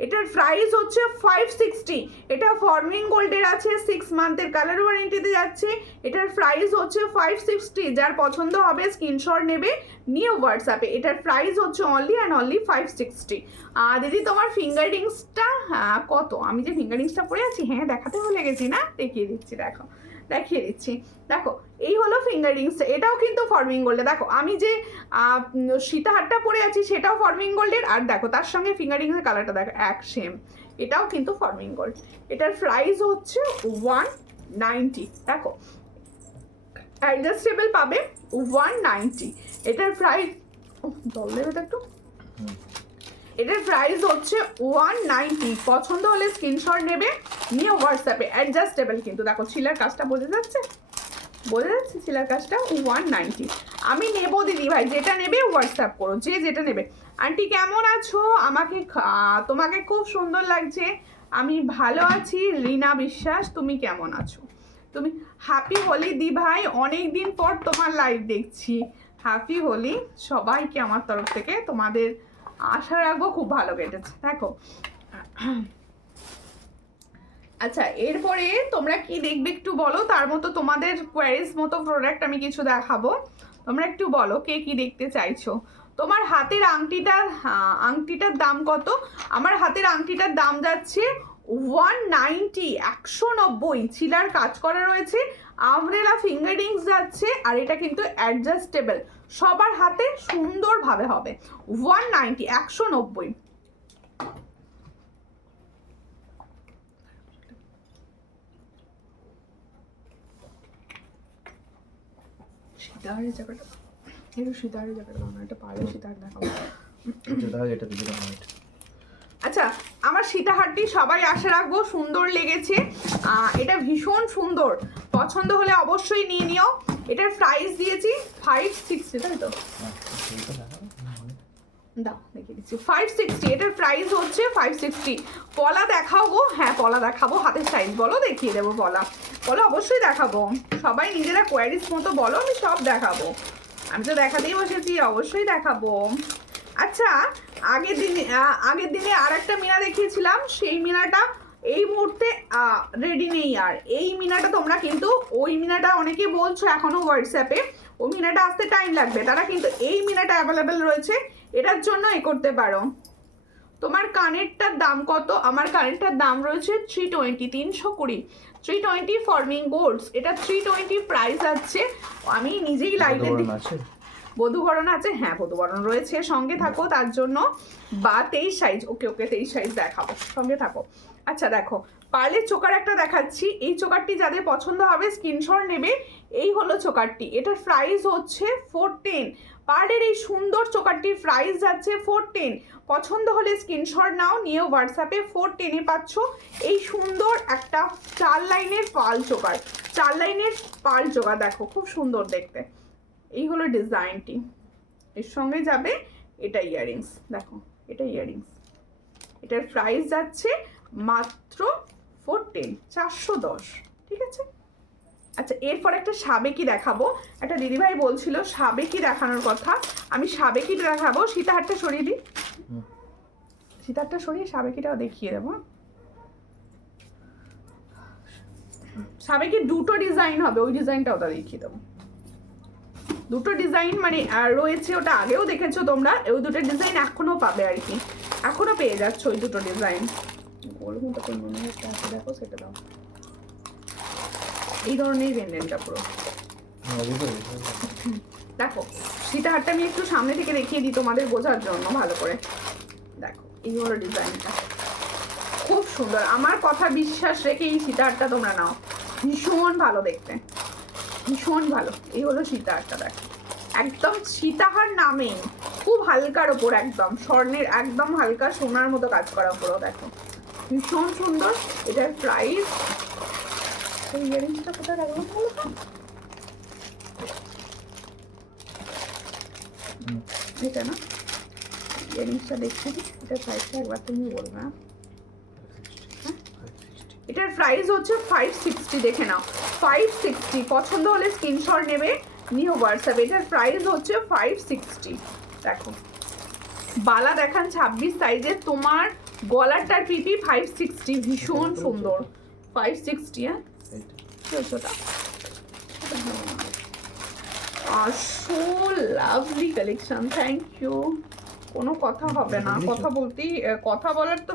এটার প্রাইস হচ্ছে 560। এটা ফর্মিং গোল্ডের আছে, 6 মান্থের কালার ওয়ারেন্টিতে যাচ্ছে। এটার প্রাইস হচ্ছে 560। যার পছন্দ হবে স্ক্রিনশট নেবে, নিয়ে হোয়াটসঅ্যাপে। এটার প্রাইস হচ্ছে অনলি অ্যান্ড অনলি 560। দিদি তোমার ফিঙ্গার রিংসটা কত? আমি যে ফিঙ্গার রিংসটা পরে আছি, হ্যাঁ দেখাতে ভুলে গেছি না, দেখিয়ে দিচ্ছি, দেখো দেখিয়ে দিচ্ছি। দেখো এই হলো ফিঙ্গার রিংসটা, এটাও কিন্তু ফর্মিং গোল্ডের। দেখো আমি যে সীতাহারটা পরে আছি সেটাও ফর্মিং গোল্ডের, আর দেখো তার সঙ্গে ফিঙ্গার রিংসের কালারটা দেখো এক সেম, এটাও কিন্তু ফর্মিং গোল্ড। এটার প্রাইস হচ্ছে 190। দেখো অ্যাডজাস্টেবল পাবে 190। এটার প্রাইস জল দেবে তো একটু। এটার প্রাইস হচ্ছে 190। পছন্দ হলে স্ক্রিনশট নেবে, নিয়ে হোয়াটসঅ্যাপে। অ্যাডজাস্টেবল কিন্তু, দেখো ছিলার কাজটা বোঝা যাচ্ছে ছিলার কাজটা। 190 আমি নেব দিদি ভাই, যেটা নেবে হোয়াটসঅ্যাপ করো, যে যেটা নেবে। আন্টি কেমন আছো? তোমাকে খুব সুন্দর লাগছে। আমি ভালো আছি। রিনা বিশ্বাস, তুমি কেমন আছো? তুমি হ্যাপি হোলি দি ভাই, অনেক দিন পর তোমার লাইভ দেখছি। হ্যাপি হোলি সবাইকে আমার তরফ থেকে, তোমাদের আশা রাখবো খুব ভালো কেটেছে। দেখো আচ্ছা, এরপরে তোমরা কি দেখবে একটু বলো, তার মতো তোমাদের কোয়ারিজ মতো প্রোডাক্ট আমি কিছু দেখাবো, তোমরা একটু বলো কে কি দেখতে চাইছো। তোমার হাতের আংটিটার দাম কত? আমার হাতের আংটিটার দাম যাচ্ছে 190, 190। ছিলার কাজ করা রয়েছে, আমব্রেলা ফিঙ্গার রিংস যাচ্ছে, আর এটা কিন্তু অ্যাডজাস্টেবল, সবার হাতে সুন্দরভাবে হবে। 190, 190। সীতাহারের জায়গাটা, একটু সীতাহারের জায়গাটা আমার একটা পারে সীতাহার দেখাবো। আচ্ছা, আমার সীতাহারটি সবাই আশা রাখবো সুন্দর লেগেছে। এটা ভীষণ সুন্দর, পছন্দ হলে অবশ্যই নিয়ে নিও। এটার প্রাইস দিয়েছি 560, তাই তো? দাও দেখিয়ে দিচ্ছি, 560। এটার প্রাইস হচ্ছে 560। পলা দেখাও গো। হ্যাঁ পলা দেখাবো, হাতের সাইজ বলো, দেখিয়ে দেবো। পলা অবশ্যই দেখাবো, সবাই নিজেরা কোয়ারিজ মতো বলো, আমি সব দেখাবো। আমি তো দেখাতেই বসেছি, অবশ্যই দেখাবো। আচ্ছা, আগের দিনে আর একটা মিনা দেখিয়েছিলাম, সেই মিনাটা এই মুহূর্তে রেডি নেই। আর এই মিনাটা তোমরা কিন্তু, ওই মিনাটা অনেকেই বলছো এখনো হোয়াটসঅ্যাপে, ওই মিনাটা আসতে টাইম লাগবে, তারা কিন্তু এই মিনাটা অ্যাভেলেবেল রয়েছে, এটার জন্য এ করতে পারো। তোমার কানেরটার দাম কত? আমার কানেরটার দাম রয়েছে 320, 320, 320 ফর্মিং গোল্ডস। এটা 320 প্রাইস আছে। আমি নিজেই লাইভে আছে, বধূবরণ আছে, হ্যাঁ বধূবরণ রয়েছে, সঙ্গে থাকো তার জন্য। বা 23 সাইজ, ওকে 23 সাইজ দেখাবো, সঙ্গে থাকো। আচ্ছা দেখো, পার্লের চোকার একটা দেখাচ্ছি। এই চোকারটি যাদের পছন্দ হবে স্ক্রিনশট নেবে। এই হলো চোকারটি, এটার প্রাইস হচ্ছে 410। পার্লের এই সুন্দর চোকারটির প্রাইস যাচ্ছে 410। পছন্দ হলে স্ক্রিনশট নাও, নিয়ে হোয়াটসঅ্যাপে 410-এ পাচ্ছ এই সুন্দর একটা 4 লাইনের পার্ল চোকার। 4 লাইনের পার্ল চোকার দেখো, খুব সুন্দর দেখতে। এই হলো ডিজাইনটি, এর সঙ্গে যাবে এটা ইয়াররিংস, দেখো এটা ইয়াররিংস। এটার প্রাইস যাচ্ছে মাত্র 410, 410, ঠিক আছে। আচ্ছা এরপর একটা সাবেকি দেখাবো। একটা দিদিভাই বলছিল সাবেকি দেখানোর কথা, আমি সাবেকি দেখাবো। সীতাহারটা সরিয়ে দিই, সীতাহারটা সরিয়ে সাবেকিটাও দেখিয়ে দেবো। সাবেকি দুটো ডিজাইন হবে, ওই ডিজাইনটা ওটা দেখিয়ে দেবো। দুটো ডিজাইন মানে রয়েছে, ওটা আগেও দেখেছো তোমরা, ওই দুটো ডিজাইন এখনো পাবে আর কি, এখনো পেয়ে যাচ্ছ ওই দুটো ডিজাইন। গোল মতো কোন মনে হচ্ছে দেখো, সেটা দাও। এই ধরনের পেন্ডেন্টটা পুরো দেখো। সীতাহারটা আমি একটু সামনে থেকে দেখিয়ে দিই তোমাদের বোঝার জন্য ভালো করে। দেখো এই হলো ডিজাইনটা, খুব সুন্দর। আমার কথা বিশ্বাস রেখে এই সীতাহারটা তোমরা নাও, ভীষণ ভালো দেখতে, ভীষণ ভালো। এই হলো সীতাহারটা, দেখো একদম সীতাহার নামেই, খুব হালকার ওপর, একদম স্বর্ণের একদম হালকা সোনার মতো কাজ করা পুরো, দেখো ভীষণ সুন্দর। এটার প্রাইস, এই ইয়ারিংসটা কোথায় রাখবো বলো তো? এটা না, ইয়ারিংসটা দেখছি, এটার প্রাইসটা একবার তুমি বলবে। এটার প্রাইস হচ্ছে 560, দেখে নাও 560। পছন্দ হলে স্ক্রিনশট নেবে, নিও হোয়াটসঅ্যাপ। এটার প্রাইস হচ্ছে 560। দেখো বালা দেখান 26 সাইজের, তোমার গলারটার পিপি 560, ভীষণ সুন্দর 560। হ্যাঁ ওটা so lovely collection, thank you. কোনো কথা হবে না, কথা বলতেই, কথা বলার তো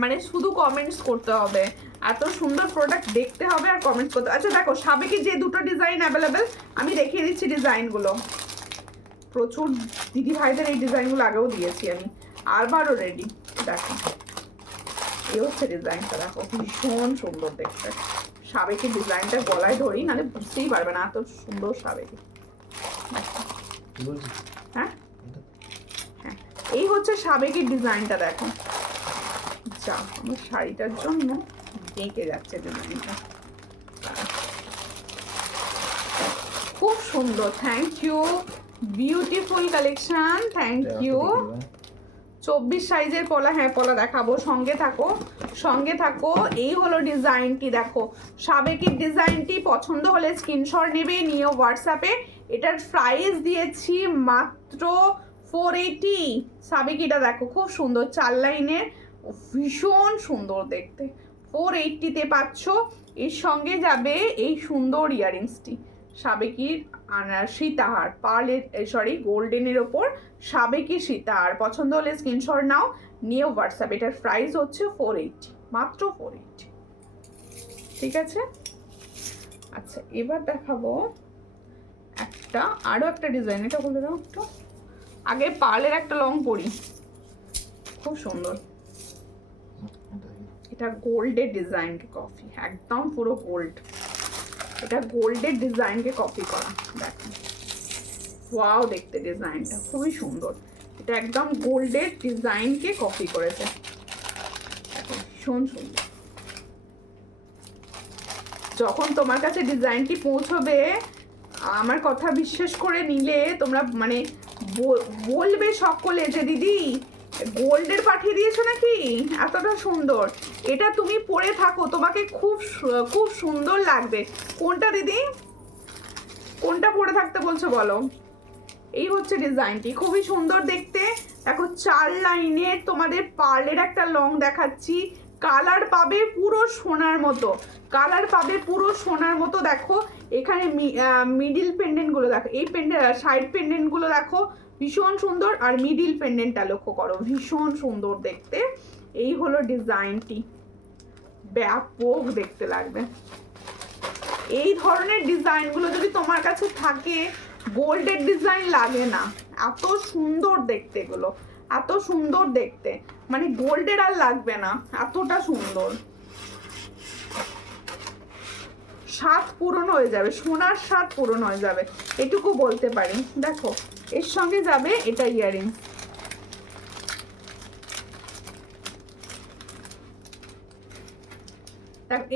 মানে শুধু কমেন্টস করতে হবে, এত সুন্দর প্রোডাক্ট দেখতে হবে আর কমেন্টস করতে। আচ্ছা দেখো সাবেকি যে দুটো ডিজাইন অ্যাভেলেবেল, আমি দেখিয়ে দিচ্ছি ডিজাইনগুলো। প্রচুর দিদি ভাইদের এই ডিজাইনগুলো আগেও দিয়েছি আমি, আরবারও রেডি। দেখো এই হচ্ছে ডিজাইনটা, দেখো ভীষণ সুন্দর দেখতে। সাবেকি ডিজাইনটা গলায় ধরি, নাহলে বুঝতেই পারবে না এত সুন্দর সাবেকি। হ্যাঁ হ্যাঁ, এই হচ্ছে সাবেকি ডিজাইনটা, দেখো যা আমার শাড়িটার জন্য বেঁকে যাচ্ছে ডিজাইনটা, খুব সুন্দর। Thank you, beautiful collection, thank you. 24 সাইজের পলা, হ্যাঁ পলা দেখাবো, সঙ্গে থাকো, সঙ্গে থাকো। এই হলো ডিজাইনটি, দেখো সাবেকির ডিজাইনটি। পছন্দ হলে স্ক্রিনশট নেবে, নিয়ে হোয়াটসঅ্যাপে। এটার প্রাইস দিয়েছি মাত্র 480। সাবেকিটা দেখো খুব সুন্দর, 4 লাইনের, ভীষণ সুন্দর দেখতে। 480-তে পাচ্ছ। এর সঙ্গে যাবে এই সুন্দর ইয়ারিংসটি, সাবেকির সীতাহার, পার্লের সরি গোল্ডেনের ওপর সাবেকি সীতাহার। পছন্দ হলে স্ক্রিনশট নাও, নিয়ে হোয়াটসঅ্যাপ। এটার প্রাইস হচ্ছে 480, মাত্র 480, ঠিক আছে। আচ্ছা এবার দেখাবো একটা, আরও একটা ডিজাইন, এটা বলে দাও একটু। আগে পার্লের একটা লং পরি, খুব সুন্দর। এটা গোল্ডের ডিজাইনকে কপি, একদম পুরো গোল্ড, এটা গোল্ডের ডিজাইনকে কপি করা। দেখো ওয়াও দেখতে ডিজাইনটা খুবই সুন্দর, এটা একদম গোল্ডের ডিজাইনকে কপি করেছে, দেখো ভীষণ সুন্দর। যখন তোমার কাছে ডিজাইনটি পৌঁছবে, আমার কথা বিশ্বাস করে নিলে তোমরা মানে বলবে সকলে যে দিদি গোল্ডের পাঠিয়ে দিয়েছো নাকি, এতটা সুন্দর। এটা তুমি পরে থাকো, তোমাকে খুব খুব সুন্দর লাগবে। কোনটা দিদি, কোনটা পরে থাকতে বলছো বলো? এই হচ্ছে ডিজাইনটি, খুবই সুন্দর দেখতে। দেখো 4 লাইনের তোমাদের পার্লের একটা লং দেখাচ্ছি, কালার পাবে পুরো সোনার মতো, কালার পাবে পুরো সোনার মতো। দেখো এখানে মিডিল পেন্ডেন্টগুলো দেখো, এই সাইড পেন্ডেন্টগুলো দেখো ভীষণ সুন্দর, আর মিডিল পেন্ডেন্টটা লক্ষ্য করো ভীষণ সুন্দর দেখতে। এই হলো ডিজাইনটি, ব্যাপক দেখতে লাগবে। এই ধরনের ডিজাইনগুলো যদি তোমার কাছে থাকে, গোল্ডের ডিজাইন লাগে না, এত সুন্দর দেখতে এগুলো, এত সুন্দর দেখতে, মানে গোল্ডের আর লাগবে না, এতটা সুন্দর। স্বাদ পূরণ হয়ে যাবে, সোনার স্বাদ পূরণ হয়ে যাবে, এটুকু বলতে পারি। দেখো এর সঙ্গে যাবে এটা ইয়ারিং,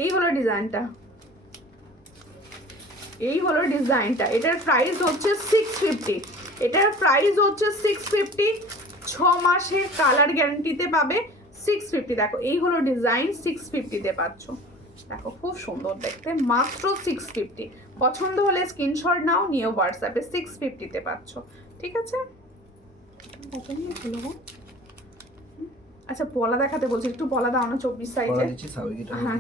এই হলো ডিজাইনটা, এই হলো ডিজাইনটা। এটার প্রাইস হচ্ছে 650, এটার প্রাইস হচ্ছে 650, 6 মাসের কালার গ্যারান্টিতে পাবে 650। দেখো এই হলো ডিজাইন, 650-তে পাচ্ছ। দেখো খুব সুন্দর দেখতে, মাত্র 650। পছন্দ হলে স্ক্রিনশট নাও, নিয়ে হোয়াটসঅ্যাপে 650-তে পাচ্ছ। ঠিক আছে, আচ্ছা পলা দেখাতে বলছি, একটু পলা দাও না 24 সাইজে। হ্যাঁ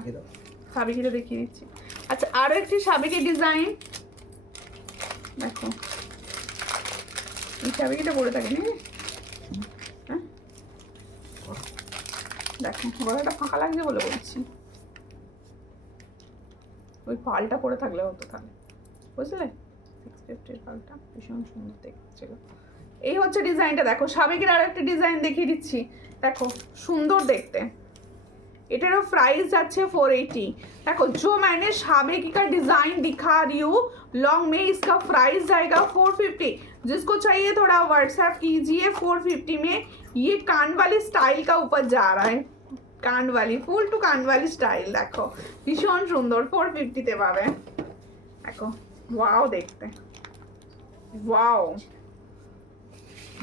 সাবেকিটা দেখিয়ে দিচ্ছি। আচ্ছা আরো একটি সাবেকি ডিজাইন দেখো, এই সাবেকিটা পরে থাকে না, হ্যাঁ দেখো গলাটা ফাঁকা লাগছে বলে বলছি, ওই পালটা পরে থাকলে হতো তাহলে, বুঝলে? 650 পালটা ভীষণ সুন্দর দেখছিল। এই হচ্ছে ডিজাইনটা, দেখো সাবেকির আরো একটা ডিজাইন দেখিয়ে দিচ্ছি, দেখো সুন্দর দেখতে। एटारो प्राइस जाच्छे 480। देखो जो मैंने साबेकी का डिजाइन दिखा रही हूँ लॉन्ग में, इसका प्राइस जाएगा 450। जिसको चाहिए थोड़ा व्हाट्सएप कीजिए। 450 में ये कान वाली स्टाइल का ऊपर जा रहा है, कान वाली फुल टू कान वाली स्टाइल। देखो भीषण सुंदर 450 ते पावे। देखो वाओ देखते, वाओ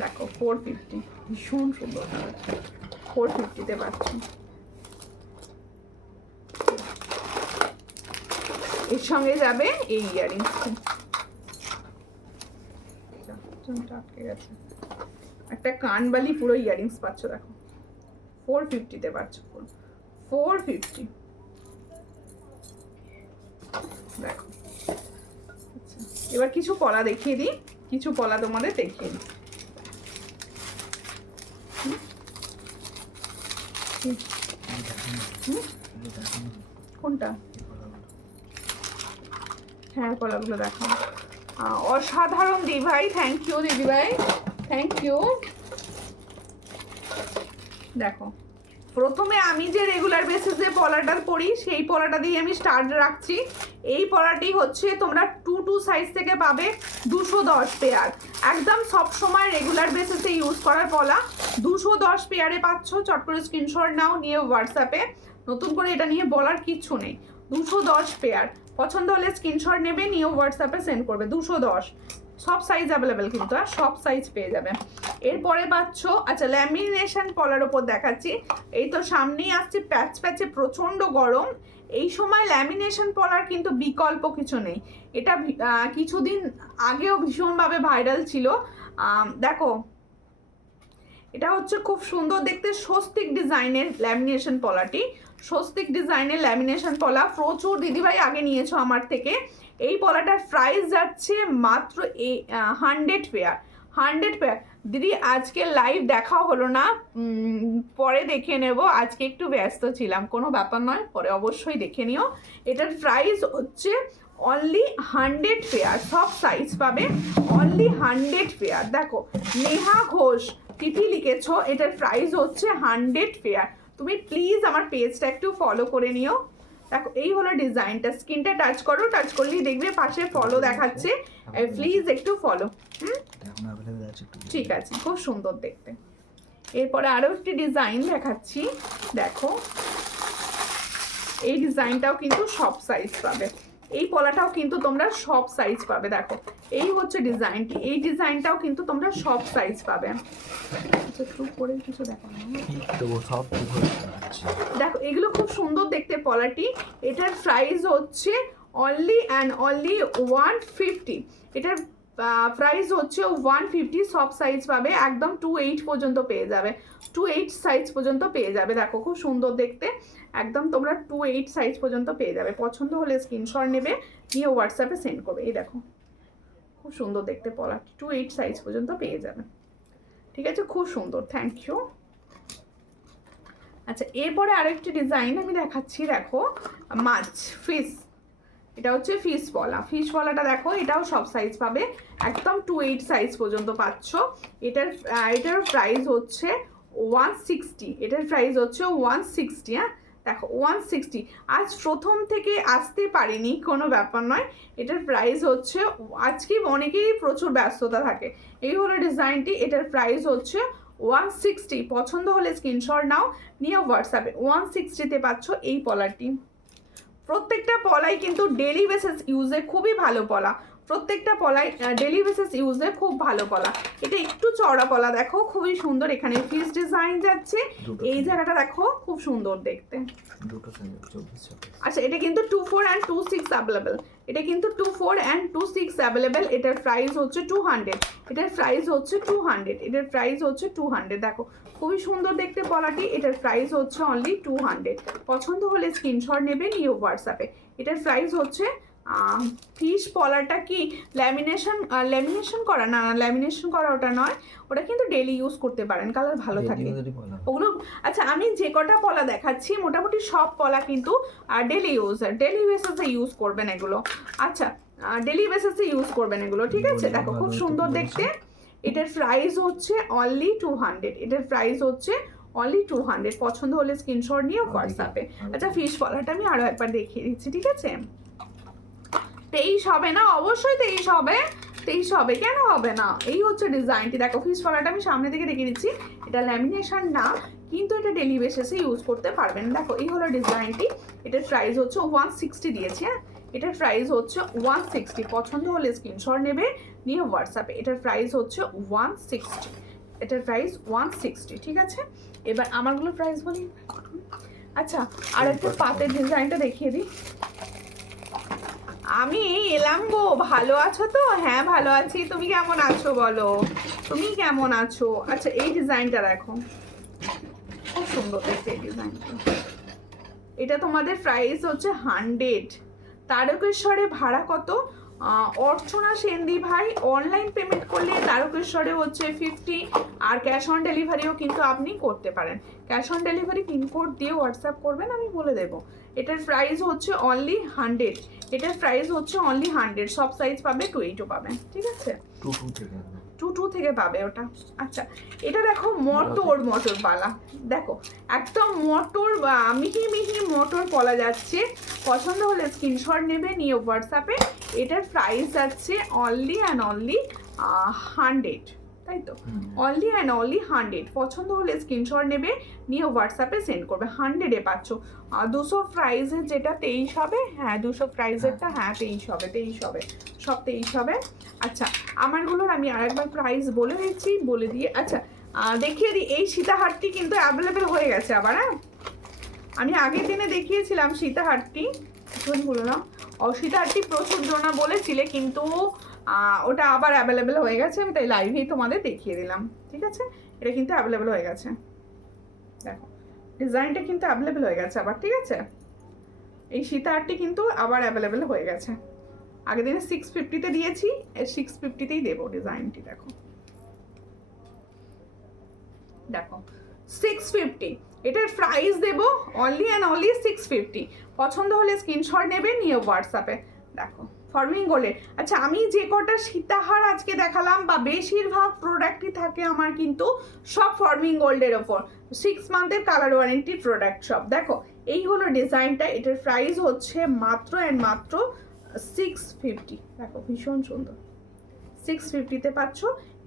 देखो 450 भीषण सुंदर 450 ते पाচ্ছি। এর সঙ্গে যাবে এই ইয়ারিংস, আটকে গেছে, একটা কানবালি পুরো ইয়ারিংস পাচ্ছ। দেখো 450 তে পাচ্ছ, 450। দেখো আচ্ছা এবার কিছু পলা দেখিয়ে দিই, কিছু পলা তোমাদের দেখিয়ে দিই। কোনটা? হ্যাঁ পলাগুলো দেখো, অসাধারণ দিদিভাই, থ্যাংক ইউ দিদিভাই, থ্যাংক ইউ। দেখো প্রথমে আমি যে রেগুলার বেসিসে পলাটা পরি সেই পলাটা দিয়ে আমি স্টার্ট রাখছি। এই পলাটি হচ্ছে তোমরা 2 সাইজ থেকে পাবে 210 পেয়ার, একদম সব সময় রেগুলার বেসিসে ইউজ করার পলা 210 পেয়ারে পাচ্ছ। চট করে স্ক্রিনশট নাও, নিয়ে হোয়াটসঅ্যাপে, নতুন করে এটা নিয়ে বলার কিচ্ছু নেই। 210 পেয়ার, পছন্দ হলে স্ক্রিনশট নেবে, নিয়ে হোয়াটসঅ্যাপে সেন্ড করবে। 210, সব সাইজ অ্যাভেলেবেল কিন্তু, আর সব সাইজ পেয়ে যাবে। এরপরে পাচ্ছ আচ্ছা ল্যামিনেশন পলার ওপর দেখাচ্ছি। এই তো সামনেই আসছে প্যাচ প্যাচে প্রচণ্ড গরম, এই সময় ল্যামিনেশন পলার কিন্তু বিকল্প কিছু নেই। এটা কিছুদিন আগেও ভীষণভাবে ভাইরাল ছিল। দেখো এটা হচ্ছে খুব সুন্দর দেখতে, স্বস্তিক ডিজাইনের ল্যামিনেশন পলাটি, স্বস্তিক ডিজাইনের ল্যামিনেশন পলা। প্রচুর দিদিভাই আগে নিয়েছো আমার থেকে। এই পলাটার প্রাইস যাচ্ছে মাত্র 100 পেয়ার, 100 পেয়ার। দিদি আজকে লাইভ দেখা হলো না, পরে দেখে নেব, আজকে একটু ব্যস্ত ছিলাম, কোনো ব্যাপার নয়, পরে অবশ্যই দেখে নিও। এটার প্রাইস হচ্ছে অনলি 100 পেয়ার, সব সাইজ পাবে, অনলি 100 পেয়ার। দেখো নেহা ঘোষ তিথি লিখেছো, এটার প্রাইস হচ্ছে 100 পেয়ার। তুমি প্লিজ আমার পেজটা একটু ফলো করে নিও। দেখো এই হলো ডিজাইনটা, স্ক্রিনটা টাচ করো, টাচ করলেই দেখবে পাশে ফলো দেখাচ্ছে, প্লিজ একটু ফলো। ঠিক আছে, খুব সুন্দর দেখতে। এরপরে আরও একটি ডিজাইন দেখাচ্ছি, দেখো এই ডিজাইনটাও কিন্তু সব সাইজ পাবে, এই পলাটাও কিন্তু তোমরা সব সাইজ পাবে। দেখো এই হচ্ছে ডিজাইনটি, এই ডিজাইনটাও কিন্তু তোমরা সব সাইজ পাবে। একটু করে কিছু দেখো, দেখো এগুলো খুব সুন্দর দেখতে পলাটি। এটার প্রাইস হচ্ছে অনলি অ্যান্ড অনলি 150। এটার প্রাইস হচ্ছে 150, সব সাইজ পাবে, একদম 2.8 পর্যন্ত পেয়ে যাবে, 2.8 সাইজ পর্যন্ত পেয়ে যাবে। দেখো খুব সুন্দর দেখতে, একদম তোমরা 2.8 সাইজ পর্যন্ত পেয়ে যাবে। পছন্দ হলে স্ক্রিনশট নেবে, নিয়ে হোয়াটসঅ্যাপে সেন্ড করবে। এই দেখো খুব সুন্দর দেখতে পলাটি, 2.8 সাইজ পর্যন্ত পেয়ে যাবে। ঠিক আছে, খুব সুন্দর, থ্যাংক ইউ। আচ্ছা এরপরে আরেকটি ডিজাইন আমি দেখাচ্ছি, দেখো মাছ ফিশ, এটা হচ্ছে ফিশ পলা। ফিশ পলাটা দেখো, এটাও সব সাইজ পাবে, একদম 2.8 সাইজ পর্যন্ত পাচ্ছ। এটার প্রাইস হচ্ছে 160, এটার প্রাইস হচ্ছে 160। হ্যাঁ দেখো 160, আজ প্রথম থেকে আসতে পারিনি কোনো ব্যাপার নয়, এটার প্রাইস হচ্ছে, আজকে অনেকেরই প্রচুর ব্যস্ততা থাকে। এই হলো ডিজাইনটি, এটার প্রাইস হচ্ছে 160। পছন্দ হলে স্ক্রিনশট নাও, নিয়ে হোয়াটসঅ্যাপে 160-তে পাচ্ছ এই পলারটি। প্রত্যেকটা পলাই কিন্তু ডেলি বেসিস ইউজে খুবই ভালো পলা, প্রত্যেকটা পলাই ডেলি বেসিস ইউজে খুব ভালো পলা। এটা একটু চওড়া পলা, দেখো খুবই সুন্দর, এখানে ফিস ডিজাইন যাচ্ছে, এই জায়গাটা দেখো খুব সুন্দর দেখতে। আচ্ছা এটা কিন্তু 24 and 26 অ্যাভেলেবেল, এটা কিন্তু 24 and 26 অ্যাভেলেবেল। এটার প্রাইস হচ্ছে 200, এটার প্রাইস হচ্ছে 200, এটার প্রাইস হচ্ছে 200। দেখো খুবই সুন্দর দেখতে পলাটি, এটার প্রাইস হচ্ছে অনলি 200। পছন্দ হলে স্ক্রিনশট নেবে, নিয়ে হোয়াটসঅ্যাপে। এটার প্রাইস হচ্ছে ফিশ পলাটা কি ল্যামিনেশন করা, না ল্যামিনেশন করা ওটা নয়, ওটা কিন্তু ডেলি ইউজ করতে পারেন, কালার ভালো থাকে ওগুলো। আচ্ছা আমি যে কটা পলা দেখাচ্ছি মোটামুটি সব পলা কিন্তু ডেলি বেসিসে ইউজ করবেন এগুলো। আচ্ছা ডেলি বেসিসে ইউজ করবেন এগুলো, ঠিক আছে। দেখো খুব সুন্দর দেখতে, এটার প্রাইস হচ্ছে অনলি 200, এটার প্রাইস হচ্ছে অনলি 200। পছন্দ হলে স্ক্রিনশট নিয়ে হোয়াটসঅ্যাপে। আচ্ছা ফিশ পলাটা আমি আরও একবার দেখিয়ে দিচ্ছি, ঠিক আছে। 23 হবে না? অবশ্যই 23 হবে, 23 হবে, কেন হবে না। এই হচ্ছে ডিজাইনটি, দেখো ফিশ পলাটা আমি সামনে থেকে দেখিয়ে দিচ্ছি, এটা ল্যামিনেশন না, কিন্তু এটা ডেলি বেসিসে ইউজ করতে পারবেন। দেখো এই হলো ডিজাইনটি, এটার প্রাইস হচ্ছে 160 দিয়েছি। হ্যাঁ এটার প্রাইস হচ্ছে 160। পছন্দ হলে স্ক্রিনশট নেবে, নিয়ে হোয়াটসঅ্যাপে। এটার প্রাইস হচ্ছে 160, এটার প্রাইস 160, ঠিক আছে। এবার আমারগুলো প্রাইস বলি। আচ্ছা আর একটা পাতের ডিজাইনটা দেখিয়ে দিই। আমি এলাম গো, ভালো আছো তো? হ্যাঁ ভালো আছি, তুমি কেমন আছো বলো, তুমি কেমন আছো? আচ্ছা এই ডিজাইনটা দেখো, খুব সুন্দর দেখতে এই ডিজাইনটা। এটা তোমাদের প্রাইস হচ্ছে 100। তারকেশ্বরে ভাড়া কত? অর্চনা সেনদি ভাই, অনলাইন পেমেন্ট করলে তারকেশ্বরে হচ্ছে 50, আর ক্যাশ অন ডেলিভারিও কিন্তু আপনি করতে পারেন। ক্যাশ অন ডেলিভারি পিনকোড দিয়ে হোয়াটসঅ্যাপ করবেন, আমি বলে দেবো। এটার প্রাইস হচ্ছে অনলি 100, এটার প্রাইস হচ্ছে অনলি 100। সব সাইজ পাবে, 2.8ও পাবেন, ঠিক আছে। 2 থেকে পাবে ওটা। আচ্ছা এটা দেখো মটর পালা, দেখো একদম মিহি মিহি মটর পলা যাচ্ছে। পছন্দ হলে স্ক্রিনশট নেবে, নিয়ে হোয়াটসঅ্যাপে। এটার প্রাইস যাচ্ছে অনলি অ্যান্ড অনলি 100, তাই তো, অনলি অ্যান্ড অনলি 100। পছন্দ হলে স্ক্রিনশট নেবে, নিয়ে হোয়াটসঅ্যাপে সেন্ড করবে। 100-এ পাচ্ছ। 200 প্রাইসের যেটা 23 হবে, হ্যাঁ 200 প্রাইসেরটা, হ্যাঁ 23 হবে, 23 হবে, সব 23 হবে। আচ্ছা আমারগুলোর আমি আরেকবার প্রাইস বলে দিচ্ছি, বলে দিয়ে আচ্ছা দেখিয়ে দিই। এই সীতাহারটি কিন্তু অ্যাভেলেবেল হয়ে গেছে আবার। হ্যাঁ আমি আগের দিনে দেখিয়েছিলাম সীতাহারটি, বলো না সীতাহারটি প্রচুর জনা বলেছিলে, কিন্তু ওটা আবার অ্যাভেলেবেল হয়ে গেছে, আমি তাই লাইভেই তোমাদের দেখিয়ে দিলাম, ঠিক আছে। এটা কিন্তু অ্যাভেলেবেল হয়ে গেছে, দেখো ডিজাইনটা কিন্তু অ্যাভেলেবেল হয়ে গেছে আবার, ঠিক আছে। এই সীতাহারটি কিন্তু আবার অ্যাভেলেবেল হয়ে গেছে, আগের দিনে 650-তে দিয়েছি, 650-তেই দেবো ডিজাইনটি। দেখো দেখো 650, এটার প্রাইস দেবো অনলি অ্যান্ড অনলি 650। পছন্দ হলে স্ক্রিনশট নেবে, নিয়ে হোয়াটসঅ্যাপে। দেখো ফর্মিং গোল্ডের। আচ্ছা আমি যে কটা সীতাহার আজকে দেখালাম, বা বেশিরভাগ প্রোডাক্টই থাকে আমার কিন্তু সব ফর্মিং গোল্ডের ওপর, 6 মান্থের কালার ওয়ারেন্টি প্রোডাক্ট সব। দেখো এই হলো ডিজাইনটা, এটার প্রাইস হচ্ছে মাত্র অ্যান্ড মাত্র 650। দেখো ভীষণ সুন্দর, 650-তে পাচ্ছ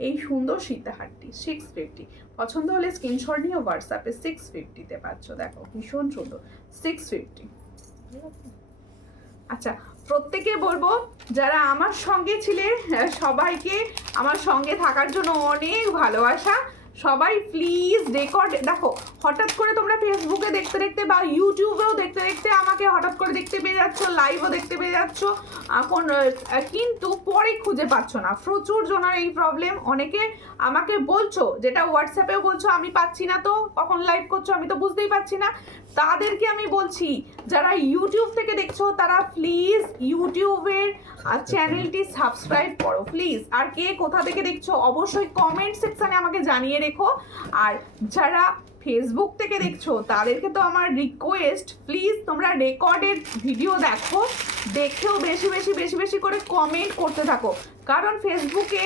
এই সুন্দর সীতাহারটি, 650। পছন্দ হলে স্ক্রিনশট নিয়ে হোয়াটসঅ্যাপে, 650-তে পাচ্ছ। দেখো ভীষণ সুন্দর, 650। আচ্ছা প্রত্যেকে বলবো যারা আমার সঙ্গে ছিলে, সবাইকে আমার সঙ্গে থাকার জন্য অনেক ভালোবাসা। সবাই প্লিজ রেকর্ড দেখো, হঠাৎ করে তোমরা ফেসবুকে দেখতে দেখতে বা ইউটিউবেও দেখতে দেখতে আমাকে হঠাৎ করে দেখতে পেয়ে যাচ্ছ, লাইভও দেখতে পেয়ে যাচ্ছ এখন, কিন্তু পরে খুঁজে পাচ্ছ না। প্রচুর জনের এই প্রবলেম, অনেকে আমাকে বলছো, যেটা হোয়াটসঅ্যাপেও বলছো আমি পাচ্ছি না, তো কখন লাইভ করছো আমি তো বুঝতেই পারছি না। তাদেরকে আমি বলছি যারা ইউটিউব থেকে দেখছো তারা প্লিজ ইউটিউবের চ্যানেলটি সাবস্ক্রাইব করো প্লিজ। আর কে কোথা থেকে দেখছো অবশ্যই কমেন্ট সেকশনে আমাকে জানিয়ে রেখো। আর যারা ফেসবুক থেকে দেখছো তাদেরকে তো আমার রিকোয়েস্ট, প্লিজ তোমরা রেকর্ডেড ভিডিও দেখো, দেখেও বেশি বেশি বেশি বেশি করে কমেন্ট করতে থাকো। কারণ ফেসবুকে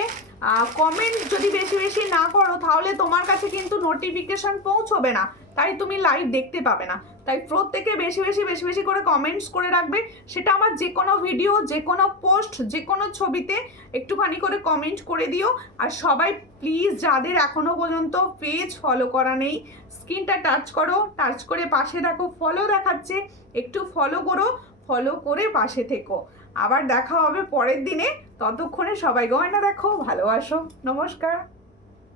কমেন্ট যদি বেশি বেশি না করো তাহলে তোমার কাছে কিন্তু নোটিফিকেশন পৌঁছবে না, তাই তুমি লাইভ দেখতে পাবে না। তাই প্রত্যেকে বেশি বেশি বেশি বেশি করে কমেন্টস করে রাখবে, সেটা আমার যে কোনো ভিডিও, যে কোনো পোস্ট, যে কোনো ছবিতে একটুখানি করে কমেন্ট করে দিও। আর সবাই প্লিজ যাদের এখনও পর্যন্ত পেজ ফলো করা নেই, স্ক্রিনটা টাচ করো, টাচ করে পাশে দেখো ফলো দেখাচ্ছে, একটু ফলো করো, ফলো করে পাশে থেকো। আবার দেখা হবে পরের দিনে, ততক্ষণে সবাই গয়না দেখো, ভালোবাসো, নমস্কার।